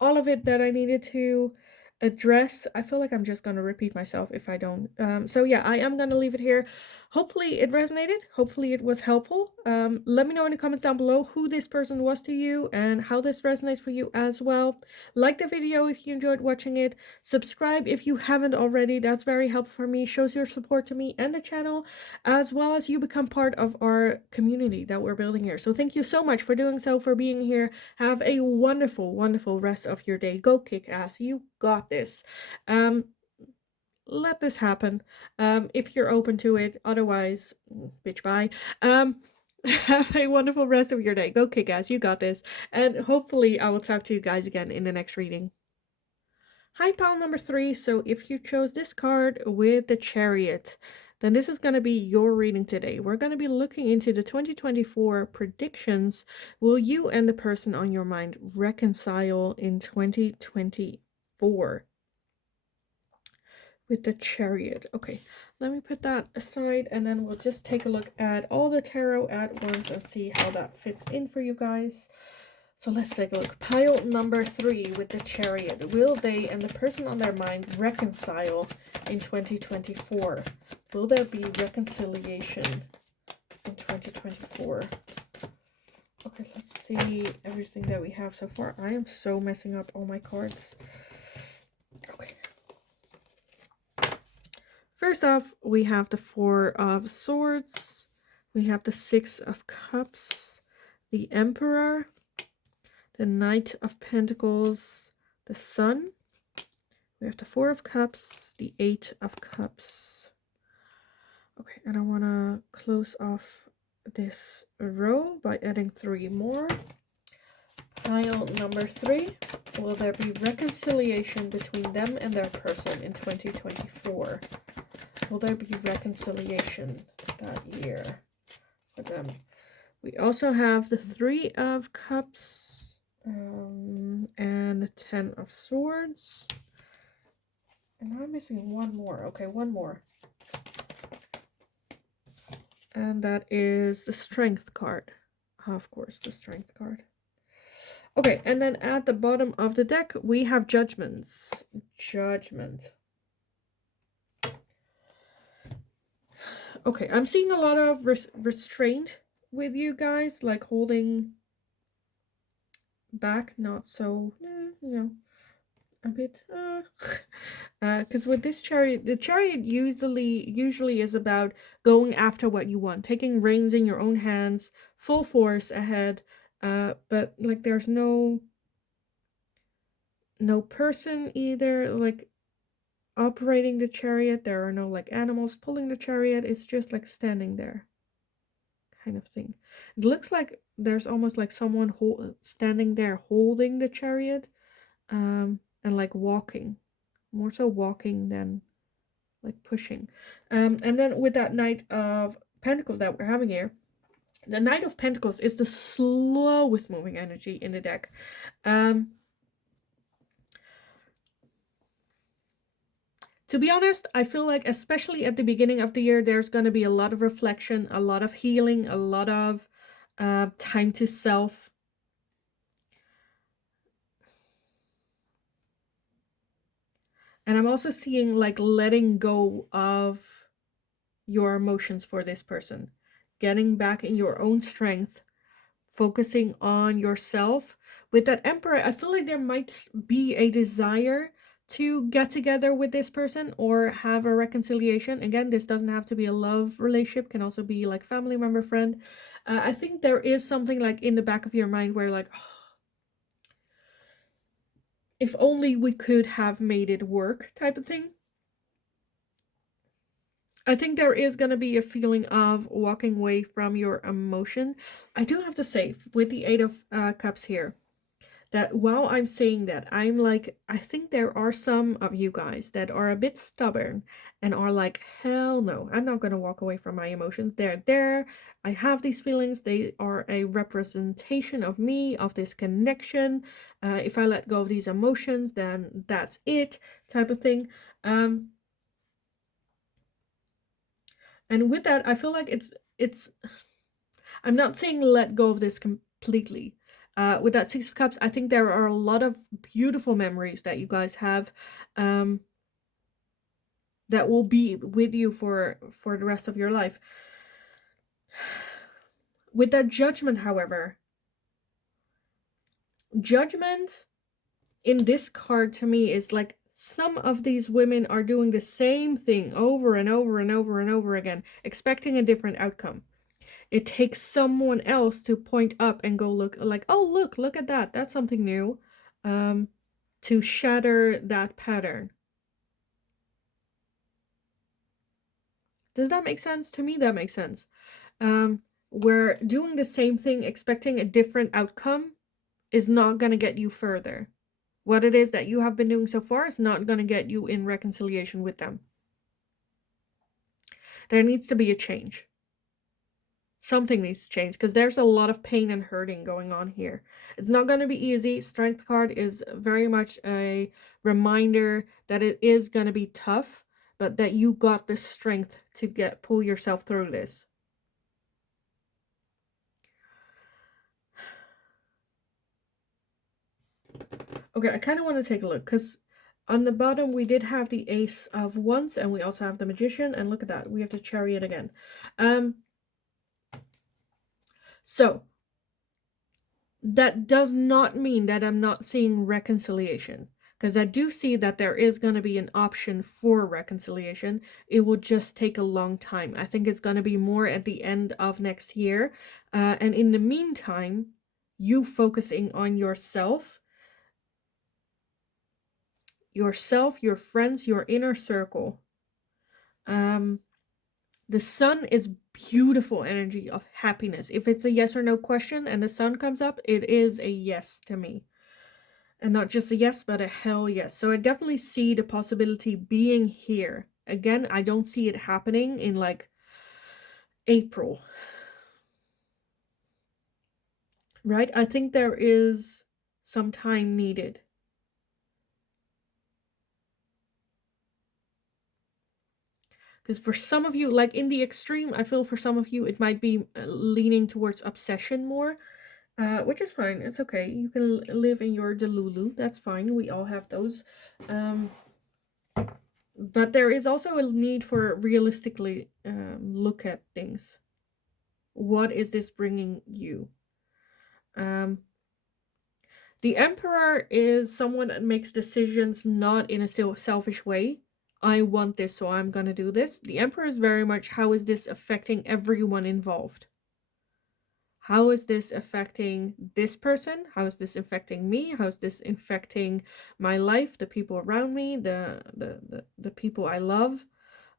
all of it that I needed to address. I feel like I'm just going to repeat myself if I don't. So yeah, I am going to leave it here. Hopefully it resonated. Hopefully it was helpful. Let me know in the comments down below who this person was to you and how this resonates for you as well. Like the video if you enjoyed watching it. Subscribe if you haven't already. That's very helpful for me. Shows your support to me and the channel, as well as you become part of our community that we're building here. So thank you so much for doing so, for being here. Have a wonderful, wonderful rest of your day. Go kick ass. You got this. Let this happen if you're open to it. Otherwise, bitch, bye. Have a wonderful rest of your day. Go kick ass. You got this. And hopefully I will talk to you guys again in the next reading. Hi, pile number 3. So if you chose this card with the Chariot, then this is going to be your reading today. We're going to be looking into the 2024 predictions. Will you and the person on your mind reconcile in 2024? With the Chariot. Okay, let me put that aside and then we'll just take a look at all the tarot at once and see how that fits in for you guys. So let's take a look. Pile number 3 with the Chariot. Will they and the person on their mind reconcile in 2024? Will there be reconciliation in 2024? Okay, let's see everything that we have so far. I am so messing up all my cards. Okay. First off, we have the 4 of Swords. We have the 6 of Cups, the Emperor, the Knight of Pentacles, the Sun. We have the 4 of Cups, the 8 of Cups. Okay, and I want to close off this row by adding 3 more. Pile number 3. Will there be reconciliation between them and their person in 2024? Will there be reconciliation that year for them? We also have the 3 of Cups and the 10 of Swords. And I'm missing one more. Okay, one more. And that is the Strength card. Of course, the Strength card. Okay, and then at the bottom of the deck, we have Judgments. Judgment. Okay, I'm seeing a lot of restraint with you guys, like holding back, not so, a bit, because with this Chariot, the Chariot usually is about going after what you want, taking reins in your own hands, full force ahead, but like there's no person either, like operating the Chariot. There are no like animals pulling the Chariot. It's just like standing there kind of thing. It looks like there's almost like someone standing there holding the Chariot, and like walking, more so walking than like pushing. And then with that Knight of Pentacles that we're having here, the Knight of Pentacles is the slowest moving energy in the deck. To be honest, I feel like especially at the beginning of the year, there's going to be a lot of reflection, a lot of healing, a lot of time to self. And I'm also seeing like letting go of your emotions for this person, getting back in your own strength, focusing on yourself. With that Emperor, I feel like there might be a desire to get together with this person or have a reconciliation. Again, this doesn't have to be a love relationship, can also be like family member, friend. I think there is something like in the back of your mind where like, oh, if only we could have made it work type of thing. I think there is going to be a feeling of walking away from your emotion. I do have to say, with the 8 of Cups here, that while I'm saying that, I'm like, I think there are some of you guys that are a bit stubborn and are like, hell no, I'm not going to walk away from my emotions. They're there. I have these feelings. They are a representation of me, of this connection. If I let go of these emotions, then that's it, type of thing. And with that, I feel like it's I'm not saying let go of this completely. With that 6 of Cups, I think there are a lot of beautiful memories that you guys have, that will be with you for the rest of your life. With that Judgment, however, Judgment in this card to me is like some of these women are doing the same thing over and over and over and over again, expecting a different outcome. It takes someone else to point up and go look, like, oh, look at that. That's something new. To shatter that pattern. Does that make sense? To me, that makes sense. Where doing the same thing, expecting a different outcome, is not going to get you further. What it is that you have been doing so far is not going to get you in reconciliation with them. There needs to be a change. Something needs to change because there's a lot of pain and hurting going on here. It's not going to be easy. Strength card is very much a reminder that it is going to be tough, but that you got the strength to pull yourself through this. Okay, I kind of want to take a look because on the bottom we did have the Ace of Wands and we also have the Magician, and look at that, we have the Chariot again. So that does not mean that I'm not seeing reconciliation, because I do see that there is going to be an option for reconciliation. It will just take a long time. I think it's going to be more at the end of next year. And in the meantime, you focusing on yourself, your friends, your inner circle. The Sun is beautiful energy of happiness. If it's a yes or no question and the sun comes up, it is a yes to me. And not just a yes, but a hell yes. So I definitely see the possibility being here. Again, I don't see it happening in like April. Right? I think there is some time needed. Because for some of you, like in the extreme, I feel for some of you, it might be leaning towards obsession more, which is fine. It's okay. You can live in your delulu. That's fine. We all have those. But there is also a need for realistically look at things. What is this bringing you? The Emperor is someone that makes decisions not in a selfish way. I want this, so I'm gonna do this. The Emperor is very much, how is this affecting everyone involved? How is this affecting this person? How is this affecting me? How is this affecting my life, the people around me, the people I love?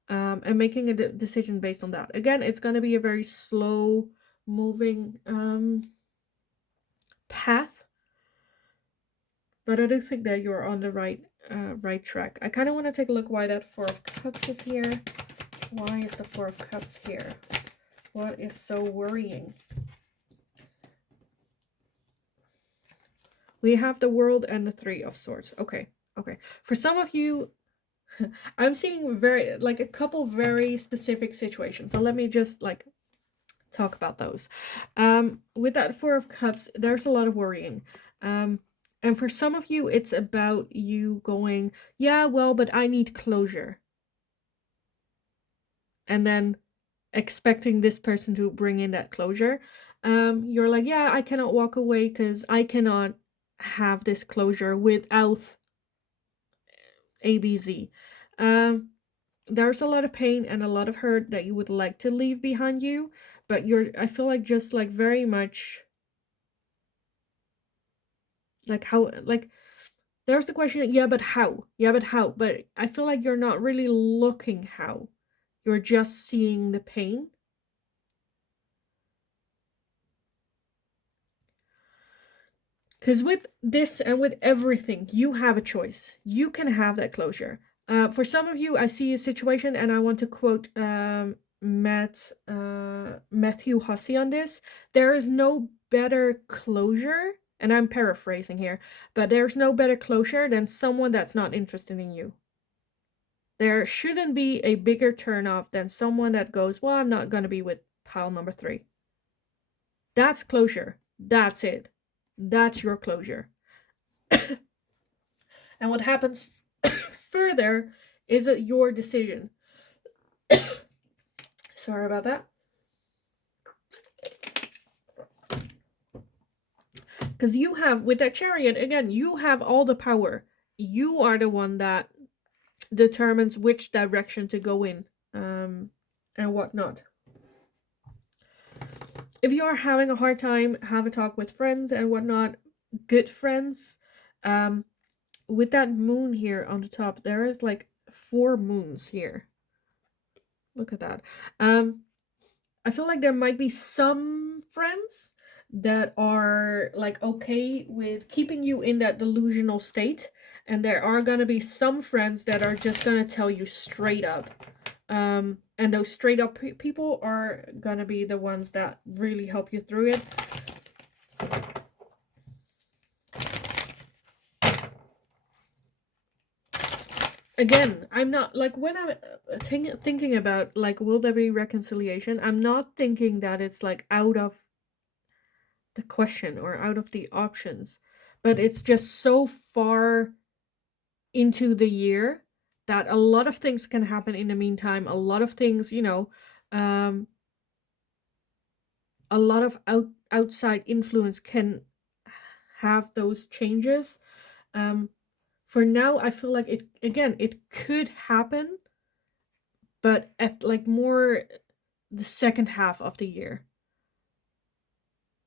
And making a decision based on that. Again, it's going to be a very slow moving path, but I do think that you're on the right track. I kind of want to take a look why that Four of Cups is here. Why is the Four of Cups here? What is so worrying? We have the World and the Three of Swords. Okay. For some of you, I'm seeing very, like, a couple very specific situations. So let me just, like, talk about those. With that Four of Cups, there's a lot of worrying. And for some of you, it's about you going, yeah, well, but I need closure. And then expecting this person to bring in that closure. You're like, yeah, I cannot walk away because I cannot have this closure without ABZ. There's a lot of pain and a lot of hurt that you would like to leave behind you, but I feel like just like very much like how, like, there's the question, yeah, but how? But I feel like you're not really looking how. You're just seeing the pain. Because with this and with everything, you have a choice. You can have that closure. For some of you, I see a situation, and I want to quote Matthew Hussey on this. There is no better closure, and I'm paraphrasing here, but there's no better closure than someone that's not interested in you. There shouldn't be a bigger turnoff than someone that goes, well, I'm not going to be with pile number 3. That's closure. That's it. That's your closure. And what happens further is it your decision. Sorry about that. Because you have, with that Chariot, again, you have all the power. You are the one that determines which direction to go in, and whatnot. If you are having a hard time, have a talk with friends and whatnot, good friends. With that moon here on the top, there is like 4 moons here. Look at that. I feel like there might be some friends that are like okay with keeping you in that delusional state, and there are gonna be some friends that are just gonna tell you straight up. And those straight up people are gonna be the ones that really help you through it. Again, I'm not, like, when I'm thinking about, like, will there be reconciliation, I'm not thinking that it's, like, out of the question or out of the options, but it's just so far into the year that a lot of things can happen in the meantime. A lot of things, you know, a lot of outside influence can have those changes. For now, I feel like it could happen, but at like more the second half of the year.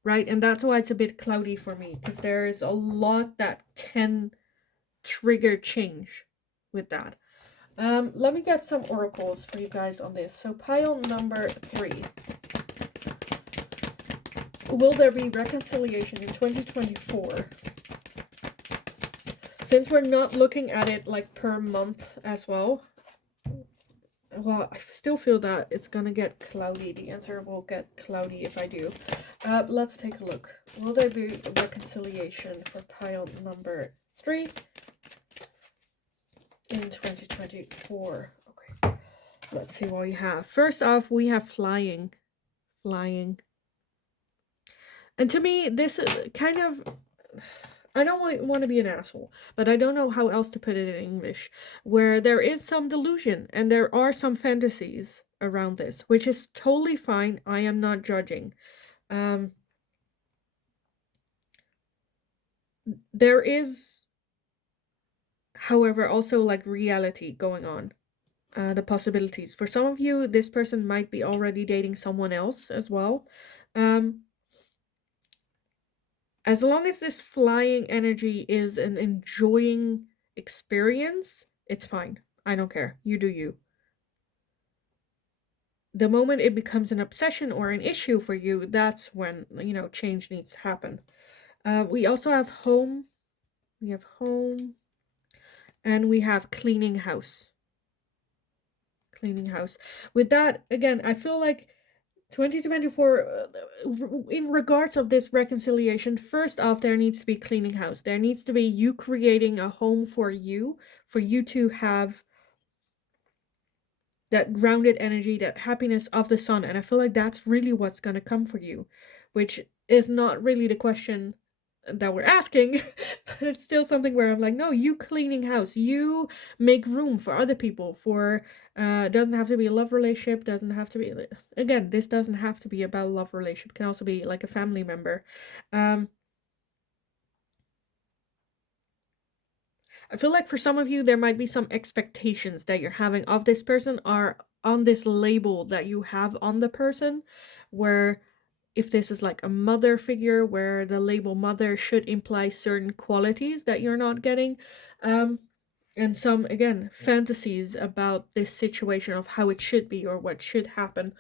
Right? And that's why it's a bit cloudy for me, because there is a lot that can trigger change with that. Let me get some oracles for you guys on this. So pile number 3. Will there be reconciliation in 2024? Since we're not looking at it like per month as well, I still feel that it's gonna get cloudy. The answer will get cloudy if I do. Let's take a look. Will there be reconciliation for pile number 3 in 2024? Okay, let's see what we have. First off, we have flying. And to me, this is kind of, I don't want to be an asshole, but I don't know how else to put it in English, where there is some delusion and there are some fantasies around this, which is totally fine. I am not judging. There is, however, also like reality going on. The possibilities. For some of you, this person might be already dating someone else as well. As long as this flying energy is an enjoying experience, it's fine. I don't care. You do you. The moment it becomes an obsession or an issue for you, that's when, change needs to happen. We also have home. We have home. And we have cleaning house. With that, again, I feel like 2024, in regards of this reconciliation, first off, there needs to be cleaning house. There needs to be you creating a home for you to have that grounded energy, that happiness of the sun. And I feel like that's really what's going to come for you, which is not really the question that we're asking, but it's still something where I'm like, no, you cleaning house, you make room for other people, for doesn't have to be a love relationship, doesn't have to be, again, this doesn't have to be about a love relationship, it can also be like a family member. I feel like for some of you there might be some expectations that you're having of this person are on this label that you have on the person, where if this is like a mother figure, where the label mother should imply certain qualities that you're not getting. And some, again, fantasies about this situation of how it should be or what should happen.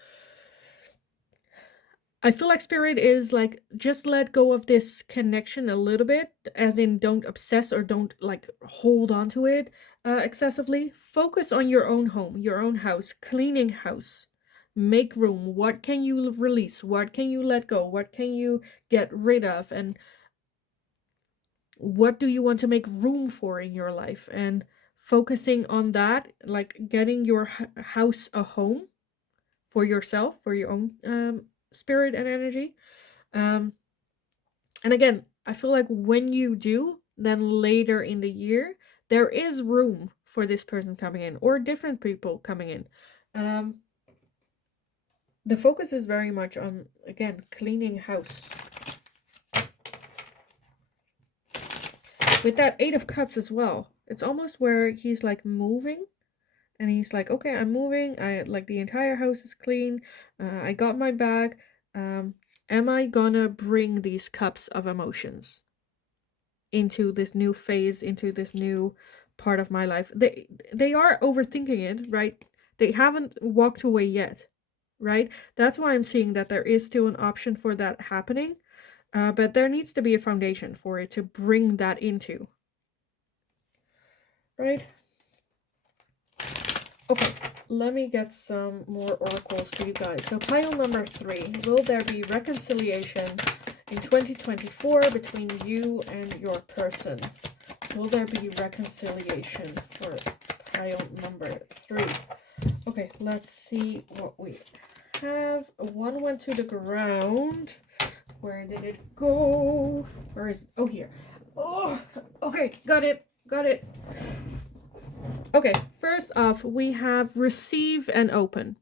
I feel like Spirit is like, just let go of this connection a little bit, as in don't obsess or don't like hold on to it excessively. Focus on your own home, your own house, cleaning house. Make room. What can you release? What can you let go? What can you get rid of? And what do you want to make room for in your life? And focusing on that, like getting your house a home for yourself, for your own spirit and energy. And again, I feel like when you do, then later in the year, there is room for this person coming in or different people coming in. The focus is very much on, again, cleaning house. With that 8 of Cups as well, it's almost where he's like moving. And he's like, okay, I'm moving. I like the entire house is clean. I got my bag. Am I gonna bring these cups of emotions into this new phase, into this new part of my life? They are overthinking it, right? They haven't walked away yet, right? That's why I'm seeing that there is still an option for that happening. But there needs to be a foundation for it to bring that into. Right? Okay, let me get some more oracles for you guys. So pile number 3, will there be reconciliation in 2024 between you and your person? Will there be reconciliation for pile number 3? Okay, let's see what we have. 1 went to the ground. Where did it go? Where is it? Oh, here. Oh, okay, got it. Okay, first off, we have receive and open.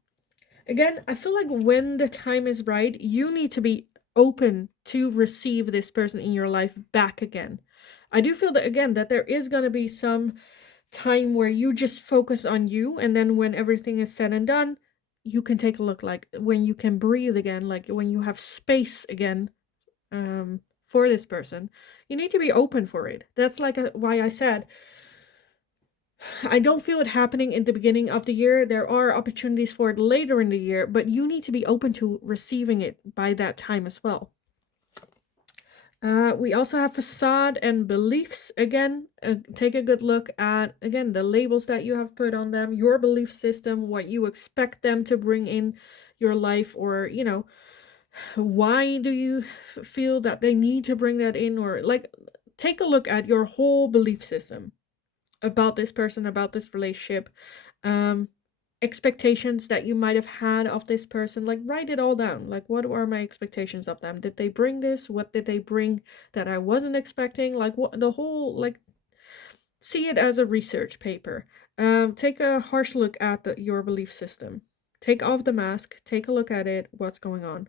Again, I feel like when the time is right, you need to be open to receive this person in your life back again. I do feel that, again, that there is going to be some time where you just focus on you, and then when everything is said and done, you can take a look, like when you can breathe again, like when you have space again for this person. You need to be open for it. That's like why I said I don't feel it happening in the beginning of the year. There are opportunities for it later in the year, but you need to be open to receiving it by that time as well. We also have facade and beliefs. Again, take a good look at, again, the labels that you have put on them, your belief system, what you expect them to bring in your life, or, why do you feel that they need to bring that in, or like, take a look at your whole belief system about this person, about this relationship, um, expectations that you might have had of this person. Like, write it all down. Like, what are my expectations of them? Did they bring this? What did they bring that I wasn't expecting? Like, what the whole, like, see it as a research paper. Take a harsh look at your belief system. Take off the mask, take a look at it, what's going on.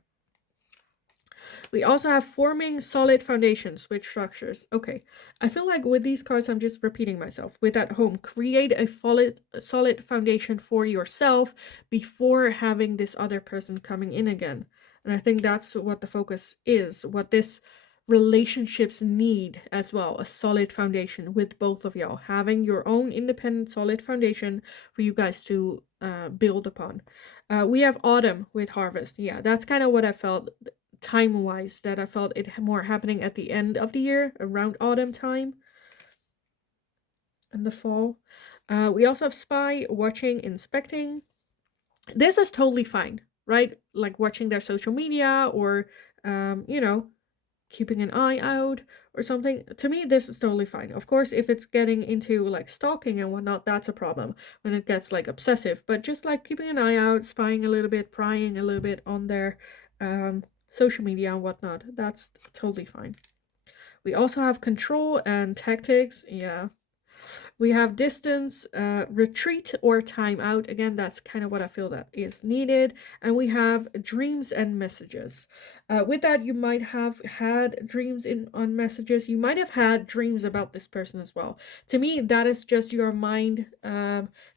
We also have forming solid foundations with structures. Okay, I feel like with these cards, I'm just repeating myself. With that home, create a solid foundation for yourself before having this other person coming in again. And I think that's what the focus is, what this relationships need as well, a solid foundation with both of y'all, having your own independent solid foundation for you guys to build upon. We have autumn with harvest. Yeah, that's kind of what I felt time-wise, that I felt it more happening at the end of the year, around autumn time and the fall. We also have spy, watching, inspecting. This is totally fine, right? Like watching their social media, or keeping an eye out or something. To me, this is totally fine. Of course, if it's getting into like stalking and whatnot, that's a problem when it gets like obsessive. But just like keeping an eye out, spying a little bit, prying a little bit on their social media and whatnot, that's totally fine. We also have control and tactics. Yeah, we have distance, retreat, or time out. Again, that's kind of what I feel that is needed. And we have dreams and messages. With that, you might have had dreams on messages. You might have had dreams about this person as well. To me, that is just your mind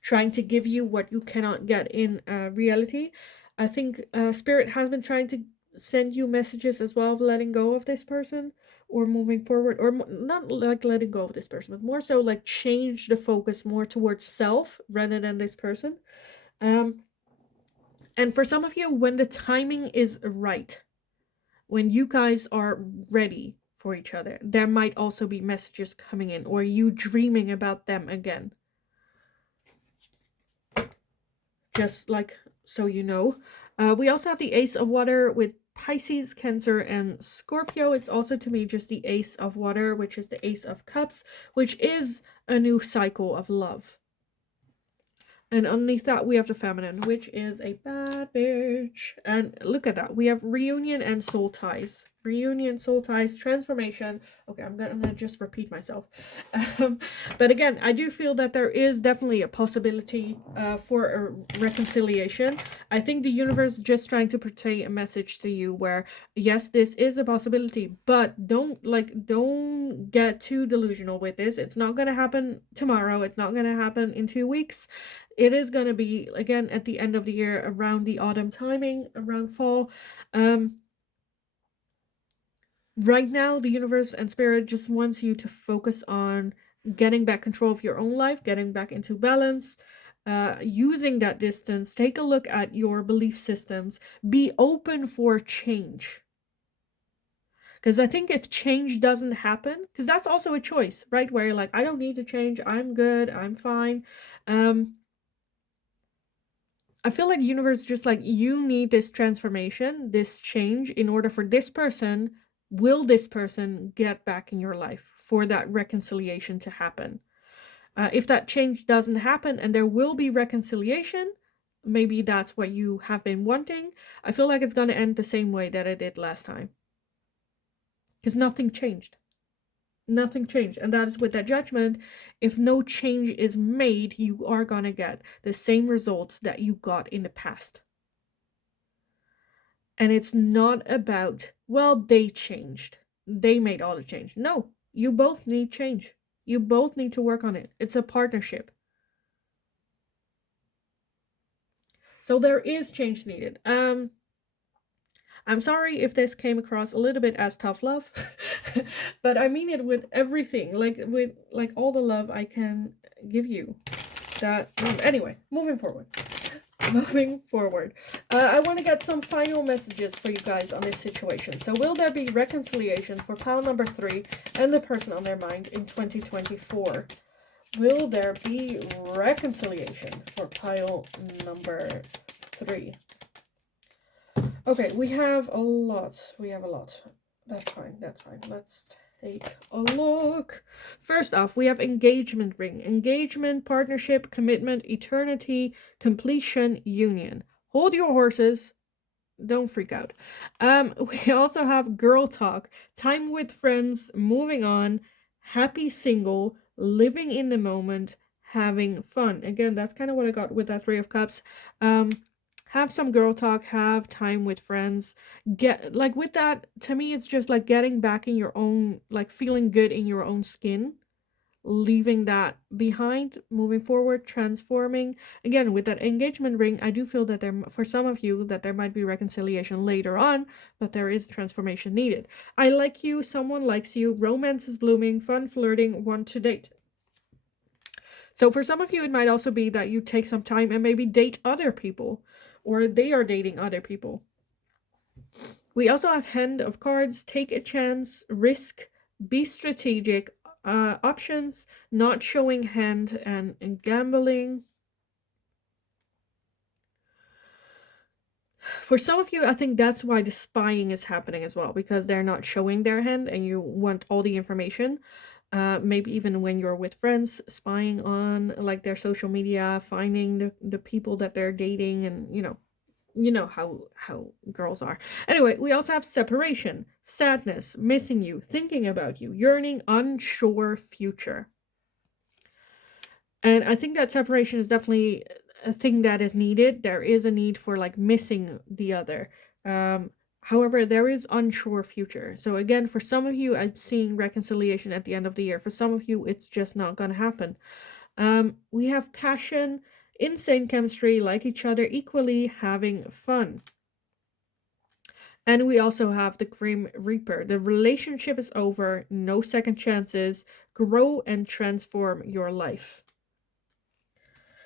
trying to give you what you cannot get in reality. I think Spirit has been trying to send you messages as well of letting go of this person, or moving forward, or not like letting go of this person, but more so like change the focus more towards self rather than this person. And for some of you, when the timing is right, when you guys are ready for each other, there might also be messages coming in, or you dreaming about them again. Just like so you know. We also have the Ace of Water with Pisces, Cancer, and Scorpio. It's also to me just the Ace of Water, which is the Ace of Cups, which is a new cycle of love. And underneath that, we have the Feminine, which is a bad bitch. And look at that. We have reunion and soul ties. Reunion, soul ties, transformation. Okay, I'm gonna just repeat myself. But again, I do feel that there is definitely a possibility for a reconciliation. I think the universe is just trying to portray a message to you where, yes, this is a possibility, but don't get too delusional with this. It's not gonna happen tomorrow. It's not gonna happen in 2 weeks. It is going to be, again, at the end of the year, around the autumn timing, around fall. Right now, the universe and spirit just wants you to focus on getting back control of your own life, getting back into balance, using that distance. Take a look at your belief systems. Be open for change. Because I think if change doesn't happen, because that's also a choice, right? Where you're like, I don't need to change. I'm good. I'm fine. I feel like universe just like, you need this transformation, this change, in order for this person, will this person get back in your life for that reconciliation to happen. If that change doesn't happen and there will be reconciliation, maybe that's what you have been wanting. I feel like it's going to end the same way that it did last time. Because nothing changed. Nothing changed. And that is with that Judgment. If no change is made, you are gonna get the same results that you got in the past. And it's not about, well, they changed, they made all the change. No, you both need change. You both need to work on it. It's a partnership. So there is change needed. I'm sorry if this came across a little bit as tough love, but I mean it with everything, like with all the love I can give you that number. Anyway, moving forward. Moving forward. I want to get some final messages for you guys on this situation. So will there be reconciliation for pile number 3 and the person on their mind in 2024? Will there be reconciliation for pile number 3? Okay, we have a lot. That's fine. Let's take a look. First off, we have engagement ring. Engagement, partnership, commitment, eternity, completion, union. Hold your horses. Don't freak out. We also have girl talk, time with friends, moving on, happy single, living in the moment, having fun. Again, that's kind of what I got with that 3 of cups. Have some girl talk, have time with friends, get like with that, to me it's just like getting back in your own, like feeling good in your own skin, leaving that behind, moving forward, transforming. Again, with that engagement ring, I do feel that there, for some of you, that there might be reconciliation later on, but there is transformation needed. I like you, someone likes you, romance is blooming, fun flirting, want to date. So for some of you, it might also be that you take some time and maybe date other people, or they are dating other people. We also have hand of cards, take a chance, risk, be strategic, options, not showing hand, and gambling. For some of you, I think that's why the spying is happening as well, because they're not showing their hand and you want all the information. Maybe even when you're with friends, spying on like their social media, finding the people that they're dating, and you know how girls are. Anyway, we also have separation, sadness, missing you, thinking about you, yearning, unsure future. And I think that separation is definitely a thing that is needed. There is a need for like missing the other. However, there is unsure future. So again, for some of you, I'm seeing reconciliation at the end of the year. For some of you, it's just not going to happen. We have passion, insane chemistry, like each other equally, having fun. And we also have the Grim Reaper. The relationship is over, no second chances, grow and transform your life.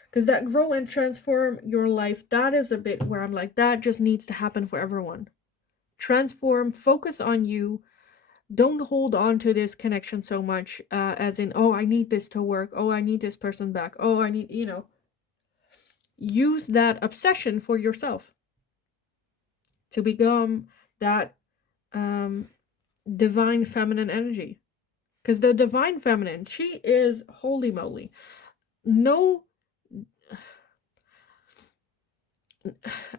Because that grow and transform your life, that is a bit where I'm like, that just needs to happen for everyone. Transform, focus on you. Don't hold on to this connection so much, as in, oh, I need this to work. Oh, I need this person back. Oh, I need, use that obsession for yourself to become that divine feminine energy. Because the divine feminine, she is, holy moly, no,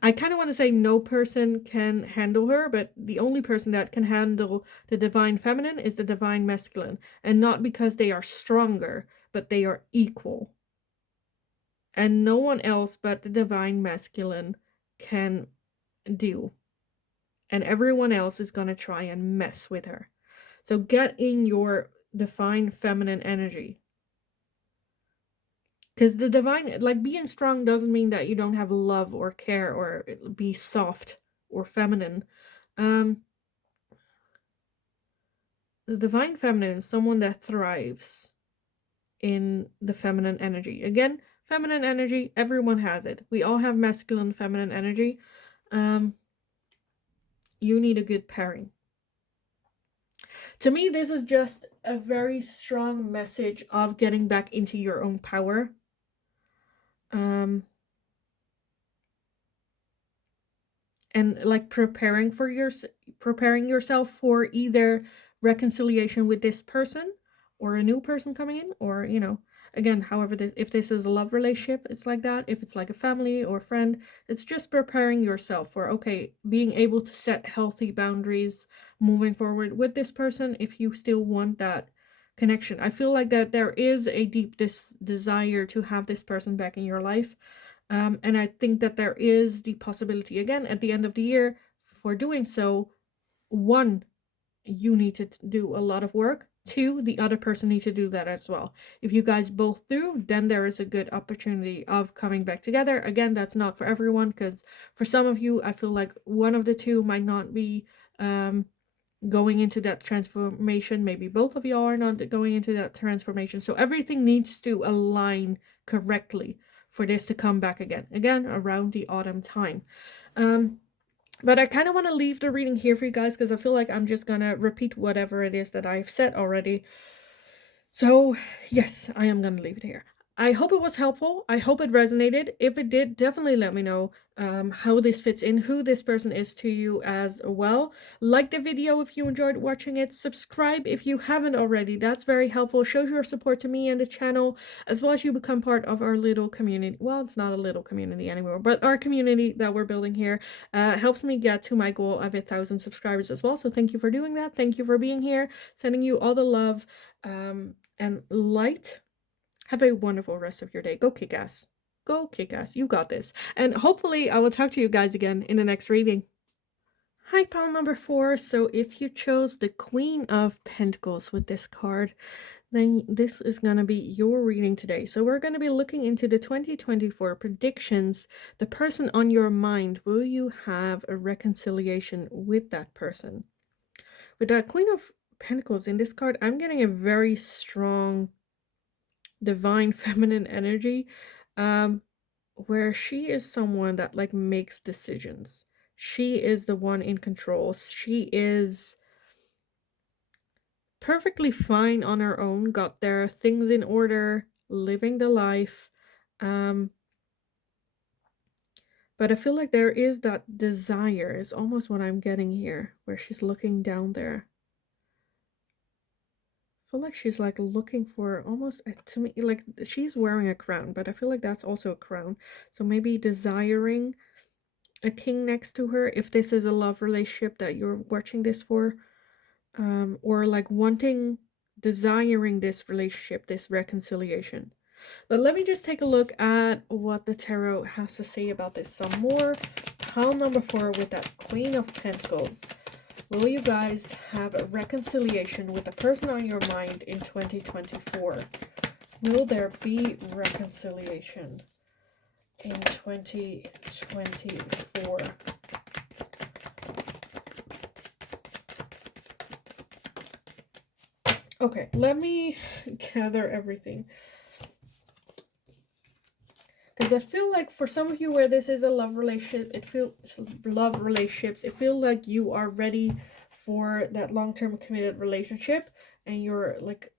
I kind of want to say no person can handle her, but the only person that can handle the divine feminine is the divine masculine. And not because they are stronger, but they are equal. And no one else but the divine masculine can do. And everyone else is going to try and mess with her. So get in your divine feminine energy. Because the divine, like being strong doesn't mean that you don't have love or care or be soft or feminine. The divine feminine is someone that thrives in the feminine energy. Again, feminine energy, everyone has it. We all have masculine, feminine energy. You need a good pairing. To me, this is just a very strong message of getting back into your own power. And like preparing yourself for either reconciliation with this person or a new person coming in, or again, however, if this is a love relationship, it's like that. If it's like a family or friend, it's just preparing yourself for, okay, being able to set healthy boundaries moving forward with this person if you still want that connection. I feel like that there is a deep desire to have this person back in your life. And I think that there is the possibility, again, at the end of the year, for doing so. One, you need to do a lot of work. Two, the other person needs to do that as well. If you guys both do, then there is a good opportunity of coming back together. Again, that's not for everyone, because for some of you, I feel like one of the two might not be going into that transformation. Maybe both of y'all are not going into that transformation. So everything needs to align correctly for this to come back again around the autumn time. But I kind of want to leave the reading here for you guys because I feel like I'm just gonna repeat whatever it is that I've said already. So yes, I am gonna leave it here. I hope it was helpful. I hope it resonated. If it did, definitely let me know how this fits in, who this person is to you as well. Like the video if you enjoyed watching it. Subscribe if you haven't already. That's very helpful. Shows your support to me and the channel, as well as you become part of our little community. Well, it's not a little community anymore, but our community that we're building here helps me get to my goal of 1,000 subscribers as well. So thank you for doing that. Thank you for being here. Sending you all the love and light. Have a wonderful rest of your day. Go kick ass. Go kick ass. You got this. And hopefully I will talk to you guys again in the next reading. Hi, pile number 4. So if you chose the Queen of Pentacles with this card, then this is going to be your reading today. So we're going to be looking into the 2024 predictions. The person on your mind, will you have a reconciliation with that person? With that Queen of Pentacles in this card, I'm getting a very strong divine feminine energy, where she is someone that like makes decisions. She is the one in control. She is perfectly fine on her own, got their things in order, living the life. But I feel like there is that desire, is almost what I'm getting here, where she's looking down there. I feel like she's like looking for almost, to me, like she's wearing a crown, but I feel like that's also a crown. So maybe desiring a king next to her, if this is a love relationship that you're watching this for, or like desiring this relationship, this reconciliation. But let me just take a look at what the tarot has to say about this some more. Pile number 4 with that Queen of Pentacles. Will you guys have a reconciliation with the person on your mind in 2024? Will there be reconciliation in 2024? Okay, let me gather everything. Because I feel like for some of you where this is a love relationship, it feels like you are ready for that long-term committed relationship, and you're like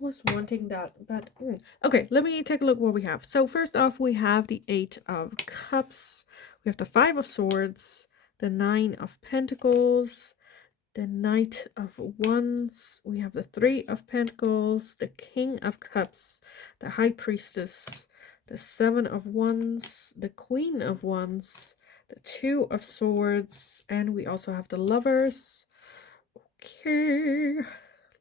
almost wanting that. But okay, let me take a look what we have. So first off, we have the 8 of Cups, we have the 5 of Swords, the 9 of Pentacles, the Knight of Wands, we have the 3 of Pentacles, the King of Cups, the High Priestess, the 7 of Wands, the Queen of Wands, the 2 of Swords, and we also have the Lovers. Okay,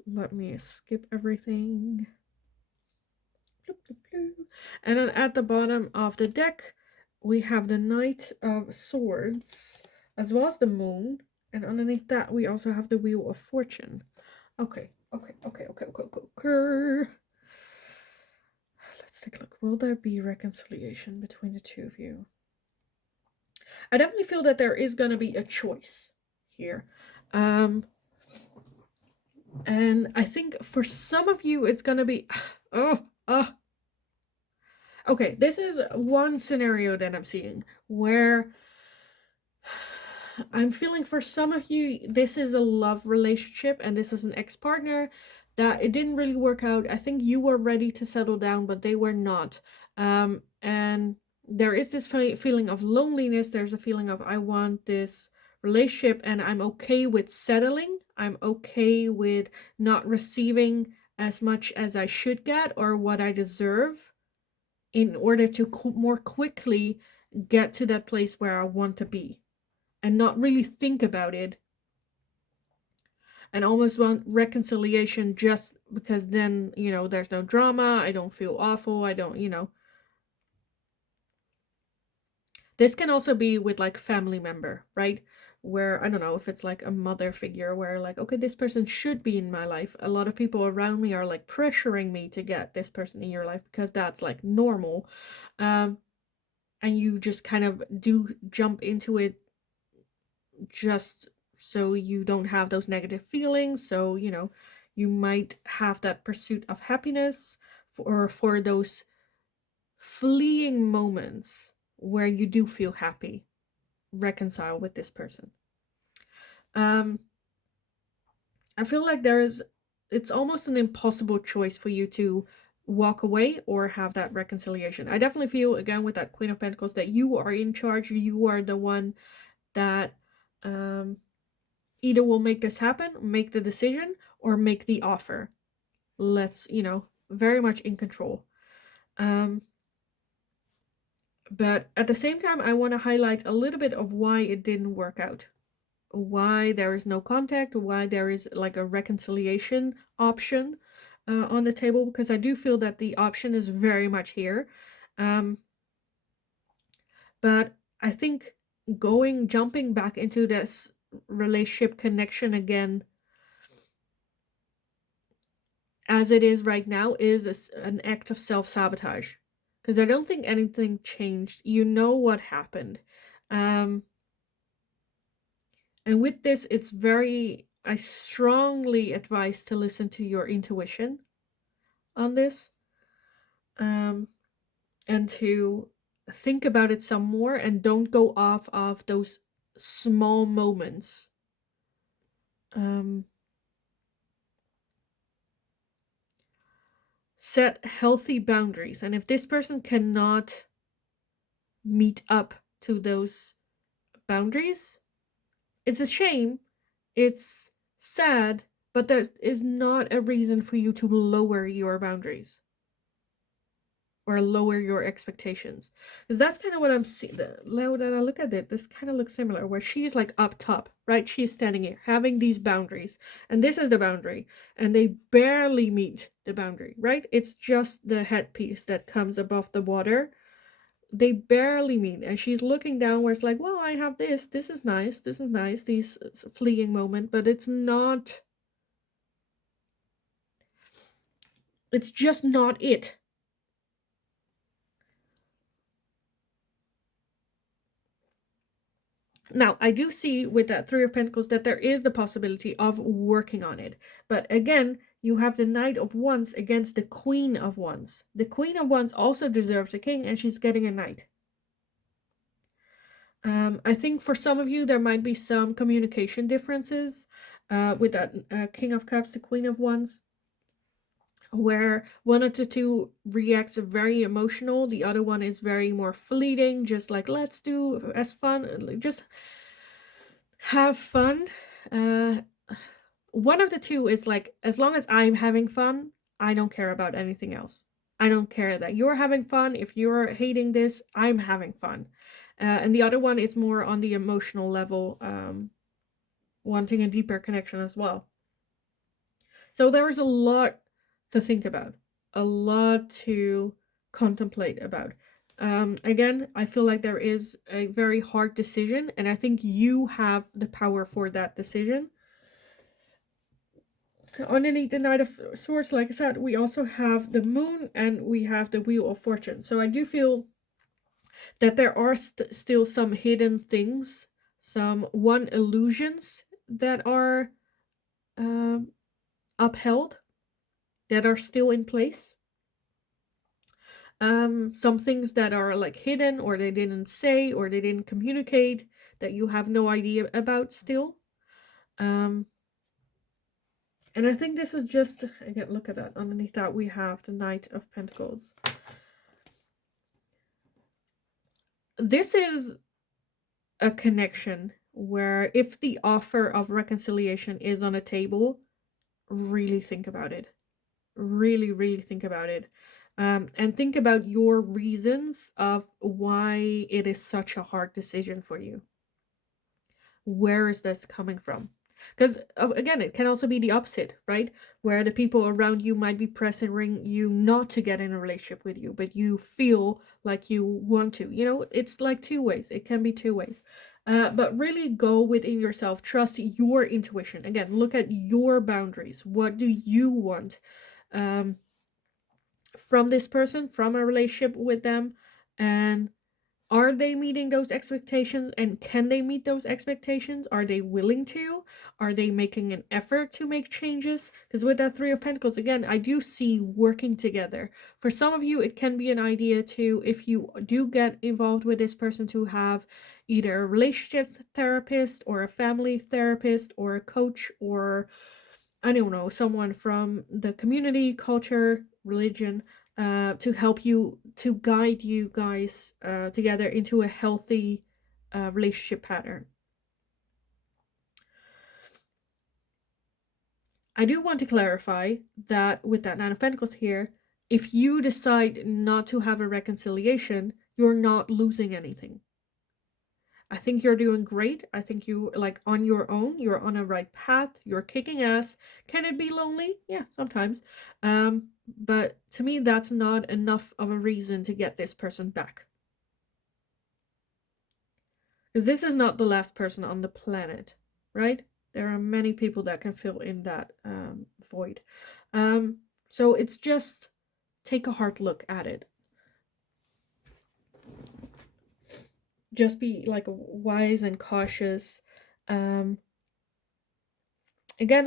let me skip everything. And then at the bottom of the deck, we have the Knight of Swords, as well as the Moon, and underneath that, we also have the Wheel of Fortune. Okay. Let's take a look. Will there be reconciliation between the two of you? I definitely feel that there is going to be a choice here. And I think for some of you, it's going to be... Okay, this is one scenario that I'm seeing where I'm feeling for some of you, this is a love relationship and this is an ex-partner that it didn't really work out. I think you were ready to settle down, but they were not. And there is this feeling of loneliness. There's a feeling of, I want this relationship and I'm okay with settling. I'm okay with not receiving as much as I should get or what I deserve in order to more quickly get to that place where I want to be. And not really think about it, and almost want reconciliation just because then, you know, there's no drama, I don't feel awful, I don't, you know. This can also be with like family member, right? Where, I don't know, if it's like a mother figure where like, okay, this person should be in my life. A lot of people around me are like pressuring me to get this person in your life because that's like normal. And you just kind of do jump into it just so you don't have those negative feelings. So, you might have that pursuit of happiness for those fleeing moments where you do feel happy, reconcile with this person. I feel like it's almost an impossible choice for you to walk away or have that reconciliation. I definitely feel, again, with that Queen of Pentacles, that you are in charge. You are the one that either will make this happen, make the decision, or make the offer. Let's, very much in control. But at the same time, I want to highlight a little bit of why it didn't work out. Why there is no contact, why there is like a reconciliation option on the table, because I do feel that the option is very much here. But I think jumping back into this relationship connection again, as it is right now, is an act of self-sabotage. Because I don't think anything changed. You know what happened. And with this, I strongly advise to listen to your intuition on this. And to think about it some more, and don't go off of those small moments. Set healthy boundaries. And if this person cannot meet up to those boundaries, it's a shame, it's sad, but that is not a reason for you to lower your boundaries or lower your expectations. Because that's kind of what I'm seeing. Now that I look at it, this kind of looks similar, where she's like up top, right? She's standing here having these boundaries, and this is the boundary, and they barely meet the boundary, right? It's just the headpiece that comes above the water. They barely meet, and she's looking downwards like, well, I have this is nice, these fleeting moment, but it's just not it. Now, I do see with that Three of Pentacles that there is the possibility of working on it. But again, you have the Knight of Wands against the Queen of Wands. The Queen of Wands also deserves a king, and she's getting a knight. I think for some of you, there might be some communication differences with that King of Cups, the Queen of Wands, where one of the two reacts very emotional, the other one is very more fleeting, just like, let's do as fun, just have fun. One of the two is like, as long as I'm having fun, I don't care about anything else. I don't care that you're having fun. If you're hating this, I'm having fun. And the other one is more on the emotional level, wanting a deeper connection as well. So there is a lot to think about, a lot to contemplate about. Again, I feel like there is a very hard decision, and I think you have the power for that decision. Underneath the Knight of Swords, like I said, we also have the Moon and we have the Wheel of Fortune. So I do feel that there are still some hidden things, some illusions that are upheld, that are still in place. Some things that are like hidden, or they didn't say, or they didn't communicate, that you have no idea about still. And I think this is just, again, look at that. Underneath that, we have the Knight of Pentacles. This is a connection where if the offer of reconciliation is on a table, really think about it. Really, really think about it. And think about your reasons of why it is such a hard decision for you. Where is this coming from? Because, again, it can also be the opposite, right? Where the people around you might be pressuring you not to get in a relationship with you, but you feel like you want to. It's like two ways. It can be two ways. But really go within yourself. Trust your intuition. Again, look at your boundaries. What do you want from this person, from a relationship with them? And Are they meeting those expectations, and can they meet those expectations? Are they willing to? Are they making an effort to make changes? Because with that Three of Pentacles, again, I do see working together. For some of you, it can be an idea to, if you do get involved with this person, to have either a relationship therapist or a family therapist or a coach, or I don't know, someone from the community, culture, religion, to help you, to guide you guys together into a healthy relationship pattern. I do want to clarify that with that Nine of Pentacles here, if you decide not to have a reconciliation, you're not losing anything. I think you're doing great. I think you, like, on your own, you're on a right path. You're kicking ass. Can it be lonely? Yeah, sometimes. But to me, that's not enough of a reason to get this person back. Because this is not the last person on the planet, right? There are many people that can fill in that void. So it's just take a hard look at it. Just be like wise and cautious. Again,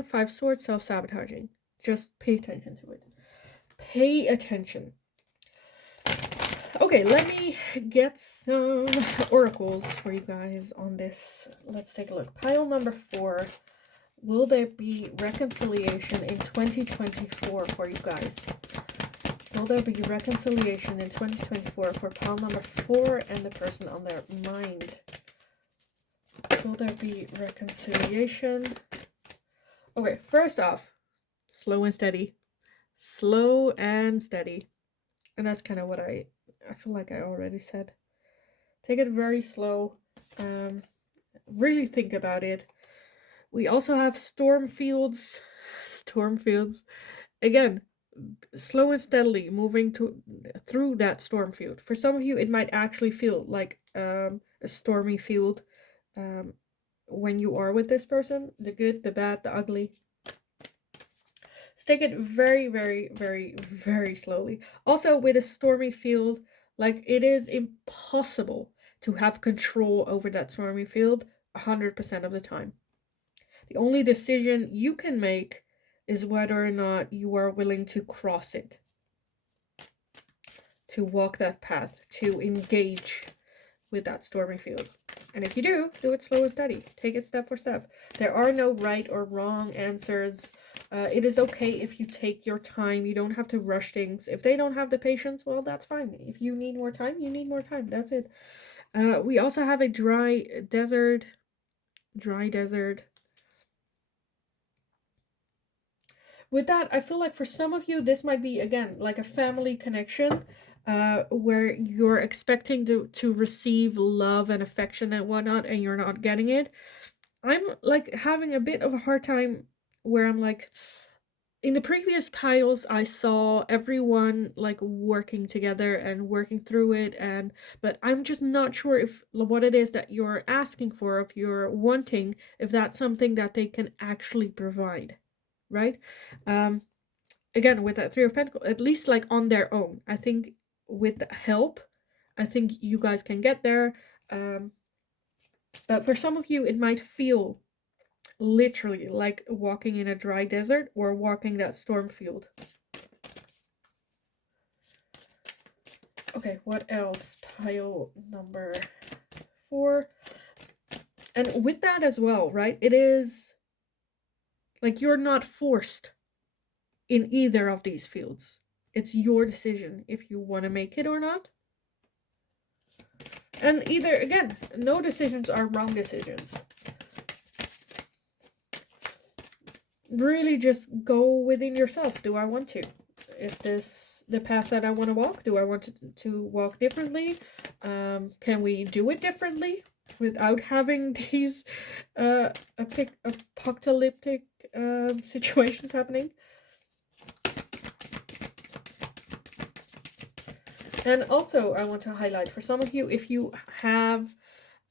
Five Swords, self-sabotaging. Just pay attention to it. Pay attention. Okay, let me get some oracles for you guys on this. Let's take a look. Pile number 4. Will there be reconciliation in 2024 for you guys? Will there be reconciliation in 2024 for pile number 4 and the person on their mind? Will there be reconciliation? Okay, first off, slow and steady. Slow and steady. And that's kind of what I feel like I already said. Take it very slow. Really think about it. We also have storm fields. Storm fields. Again, slow and steadily moving through that storm field. For some of you, it might actually feel like a stormy field when you are with this person. The good, the bad, the ugly. Just take it very, very, very, very slowly. Also, with a stormy field, like, it is impossible to have control over that stormy field 100% of the time. The only decision you can make is whether or not you are willing to cross it, to walk that path, to engage with that stormy field. And if you do it slow and steady. Take it step for step. There are no right or wrong answers. It is okay if you take your time. You don't have to rush things. If they don't have the patience, well, that's fine. If you need more time, you need more time. That's it. We also have a dry desert. With that, I feel like for some of you, this might be, again, like a family connection, where you're expecting to receive love and affection and whatnot, and you're not getting it. I'm like having a bit of a hard time where I'm like, in the previous piles, I saw everyone like working together and working through it, but I'm just not sure if what it is that you're asking for, if you're wanting, if that's something that they can actually provide, right? Again, with that Three of Pentacles, at least like on their own, I think with help, I think you guys can get there. But for some of you, it might feel literally like walking in a dry desert or walking that storm field. Okay, what else? Pile number 4. And with that as well, right? It is like you're not forced in either of these fields. It's your decision if you want to make it or not. And either, again, no decisions are wrong decisions. Really just go within yourself. Do I want to? Is this the path that I want to walk? Do I want to walk differently? Can we do it differently without having these apocalyptic situations happening? And also, I want to highlight for some of you, if you have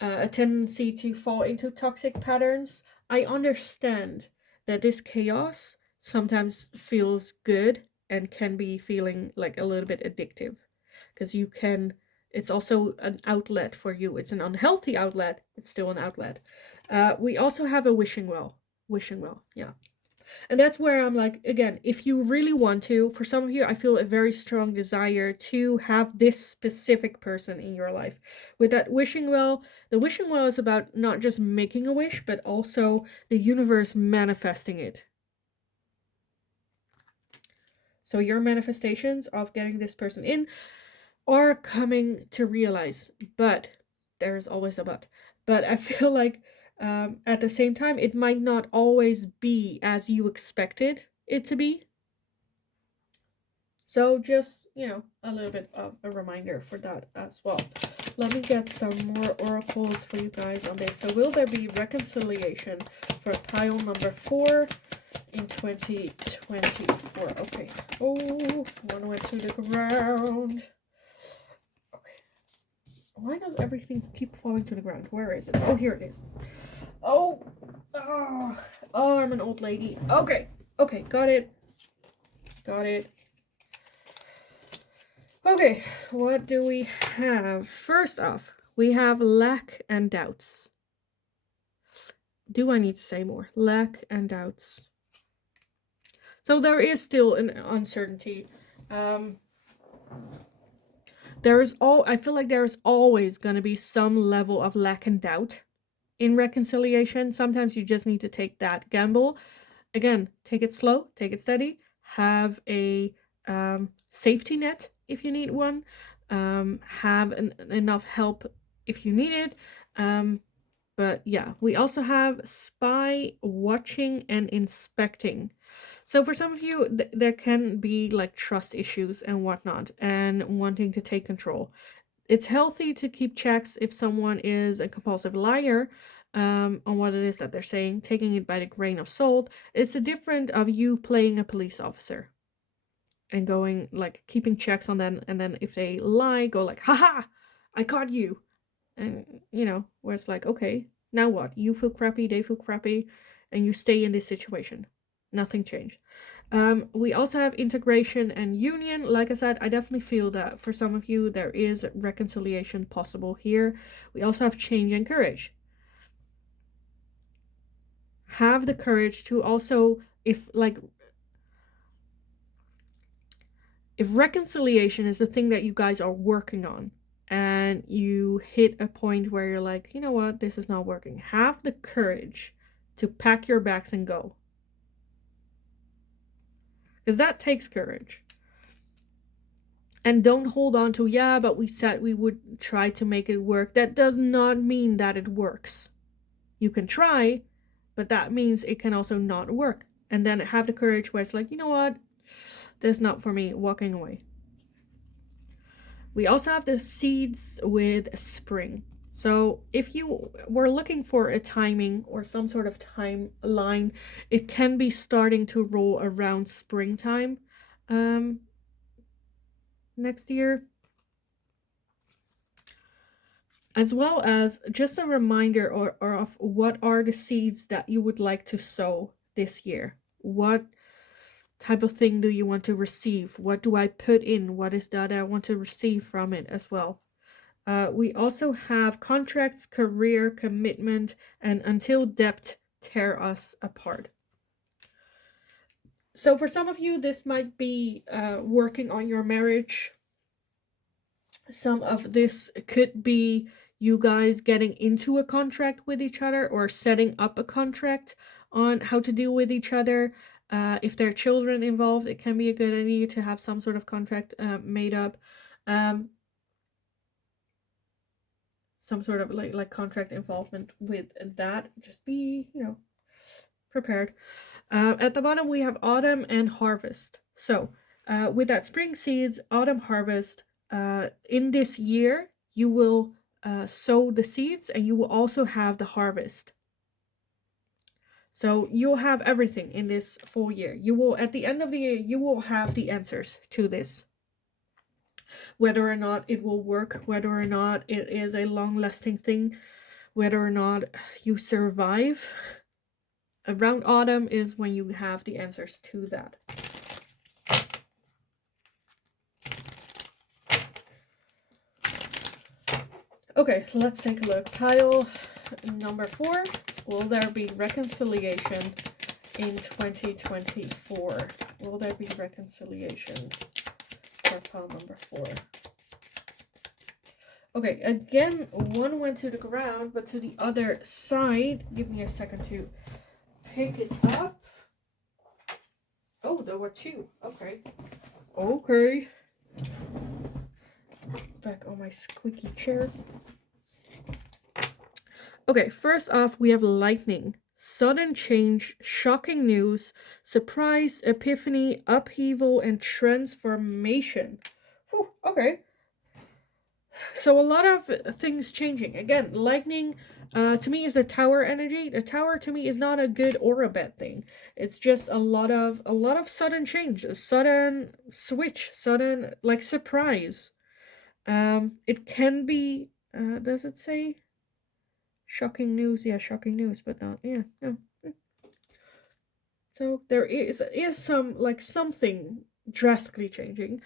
a tendency to fall into toxic patterns, I understand that this chaos sometimes feels good and can be feeling like a little bit addictive, because you can It's also an outlet for you. It's an unhealthy outlet. It's still an outlet. We also have a wishing well. Wishing well, yeah. And that's where I'm like, again, if you really want to, for some of you, I feel a very strong desire to have this specific person in your life. With that wishing well, the wishing well is about not just making a wish, but also the universe manifesting it. So your manifestations of getting this person in are coming to realize, but there is always a but. But I feel like at the same time, it might not always be as you expected it to be. So just, a little bit of a reminder for that as well. Let me get some more oracles for you guys on this. So will there be reconciliation for pile number 4 in 2024? Okay. Oh, one went to the ground. Okay. Why does everything keep falling to the ground? Where is it? Oh, here it is. Oh, I'm an old lady. Okay, got it. Okay, what do we have? First off, we have lack and doubts. Do I need to say more? Lack and doubts. So there is still an uncertainty. I feel like there is always going to be some level of lack and doubt in reconciliation. Sometimes you just need to take that gamble. Again, take it slow, take it steady, have a safety net if you need one, have enough help if you need it. But yeah, we also have spy, watching, and inspecting. So for some of you, there can be like trust issues and whatnot, and wanting to take control. It's healthy to keep checks if someone is a compulsive liar on what it is that they're saying, taking it by the grain of salt. It's a different of you playing a police officer and going like keeping checks on them, and then if they lie, go like, haha, I caught you. And where it's like, okay, now what? You feel crappy, they feel crappy, and you stay in this situation. Nothing changed. We also have integration and union. Like I said, I definitely feel that for some of you, there is reconciliation possible here. We also have change and courage. Have the courage to also, if reconciliation is the thing that you guys are working on, and you hit a point where you're like, you know what, this is not working, have the courage to pack your bags and go. Because that takes courage. And don't hold on to, yeah, but we said we would try to make it work. That does not mean that it works. You can try, but that means it can also not work. And then have the courage where it's like, you know what, this is not for me, walking away. We also have the seeds with spring. So if you were looking for a timing or some sort of timeline, it can be starting to roll around springtime next year. As well as just a reminder or of what are the seeds that you would like to sow this year. What type of thing do you want to receive? What do I put in? What is that I want to receive from it as well? We also have contracts, career, commitment, and until depth tear us apart. So for some of you, this might be working on your marriage. Some of this could be you guys getting into a contract with each other or setting up a contract on how to deal with each other. If there are children involved, it can be a good idea to have some sort of contract made up. Some sort of like contract involvement with that. Just be, prepared. At the bottom, we have autumn and harvest. So with that spring seeds, autumn harvest, in this year, you will sow the seeds and you will also have the harvest. So you'll have everything in this full year. You will, at the end of the year, you will have the answers to this. Whether or not it will work, whether or not it is a long-lasting thing, whether or not you survive. Around autumn is when you have the answers to that. Okay, let's take a look. Pile number 4. Will there be reconciliation in 2024? Will there be reconciliation for pile number 4? Okay, again, one went to the ground, but to the other side. Give me a second to pick it up. Oh, there were 2. Okay. Okay. Back on my squeaky chair. Okay, first off, we have lightning. Sudden change, shocking news, surprise, epiphany, upheaval, and transformation. Whew, okay. So a lot of things changing. Again, lightning to me is a tower energy. The tower to me is not a good or a bad thing. It's just a lot of sudden change, a sudden switch, sudden like surprise. It can be does it say shocking news? Yeah, shocking news, but not no. So there is some like something drastically changing.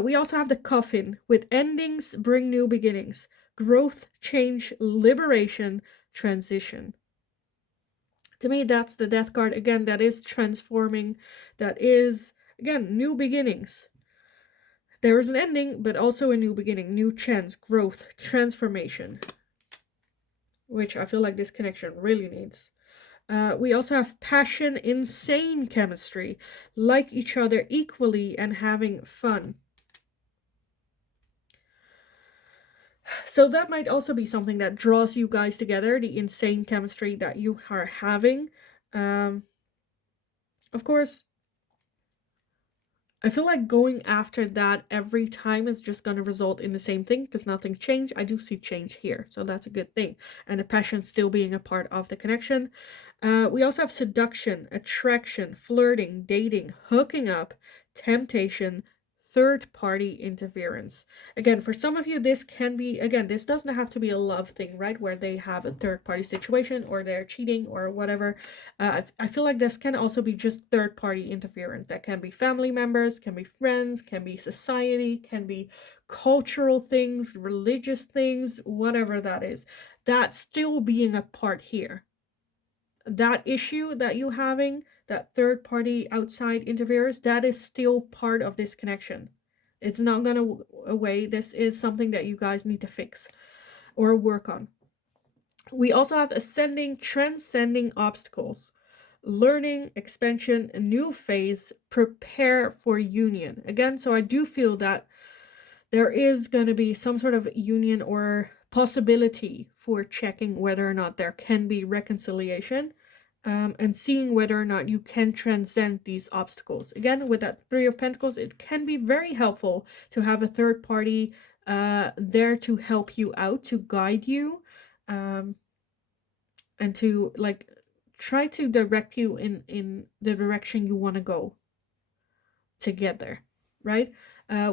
We also have the coffin with endings bring new beginnings, growth, change, liberation, transition. To me, that's the death card again. That is transforming. That is again new beginnings. There is an ending, but also a new beginning, new chance, growth, transformation, which I feel like this connection really needs. We also have passion, insane chemistry, like each other equally, and having fun. So that might also be something that draws you guys together, the insane chemistry that you are having. Of course, I feel like going after that every time is just going to result in the same thing because nothing's changed. I do see change here, so that's a good thing. And the passion still being a part of the connection. We also have seduction, attraction, flirting, dating, hooking up, temptation, third party interference. Again, for some of you, this can be, again, this doesn't have to be a love thing, right? Where they have a third party situation or they're cheating or whatever. I feel like this can also be just third party interference. That can be family members, can be friends, can be society, can be cultural things, religious things, whatever that is. That's still being a part here. That issue that you having, that third party outside interference, that is still part of this connection. It's not gonna away. This is something that you guys need to fix or work on. We also have ascending, transcending obstacles, learning, expansion, a new phase, prepare for union. Again, so I do feel that there is going to be some sort of union or possibility for checking whether or not there can be reconciliation. And seeing whether or not you can transcend these obstacles. Again, with that 3 of Pentacles, it can be very helpful to have a third party there to help you out, to guide you, and to like try to direct you in the direction you want to go together, right?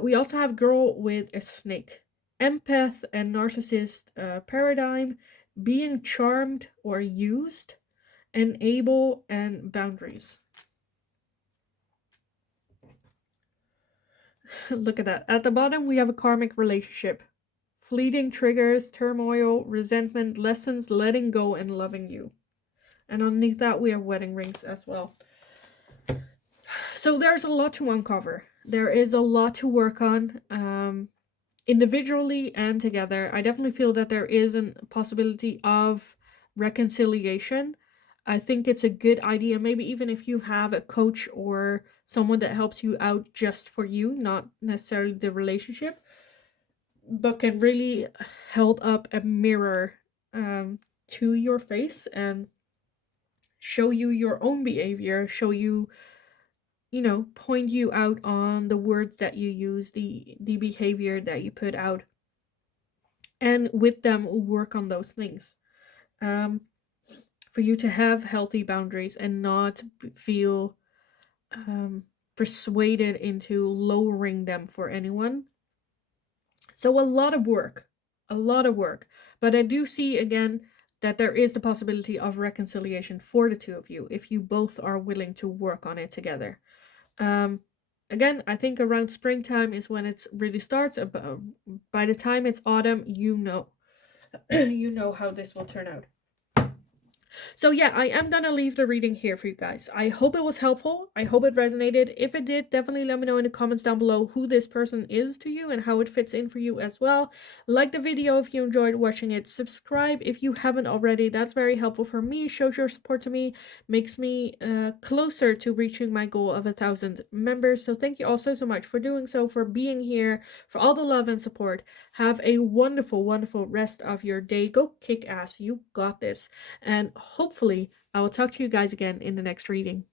We also have girl with a snake, empath and narcissist paradigm, being charmed or used, enable, and boundaries. Look at that. At the bottom, we have a karmic relationship. Fleeting triggers, turmoil, resentment, lessons, letting go, and loving you. And underneath that, we have wedding rings as well. So there's a lot to uncover. There is a lot to work on, individually and together. I definitely feel that there is a possibility of reconciliation. I think it's a good idea, maybe even if you have a coach or someone that helps you out just for you, not necessarily the relationship, but can really hold up a mirror to your face and show you your own behavior, show you, point you out on the words that you use, the behavior that you put out, and with them work on those things. For you to have healthy boundaries and not feel persuaded into lowering them for anyone. So a lot of work, but I do see again that there is the possibility of reconciliation for the two of you if you both are willing to work on it together. Again, I think around springtime is when it really starts. By the time it's autumn, you know how this will turn out. So yeah, I am gonna leave the reading here for you guys. I hope it was helpful. I hope it resonated. If it did, definitely let me know in the comments down below who this person is to you and how it fits in for you as well. Like the video if you enjoyed watching it. Subscribe if you haven't already. That's very helpful for me. Shows your support to me. Makes me closer to reaching my goal of 1,000 members. So thank you all so much for doing so, for being here, for all the love and support. Have a wonderful, wonderful rest of your day. Go kick ass. You got this. And hopefully, I will talk to you guys again in the next reading.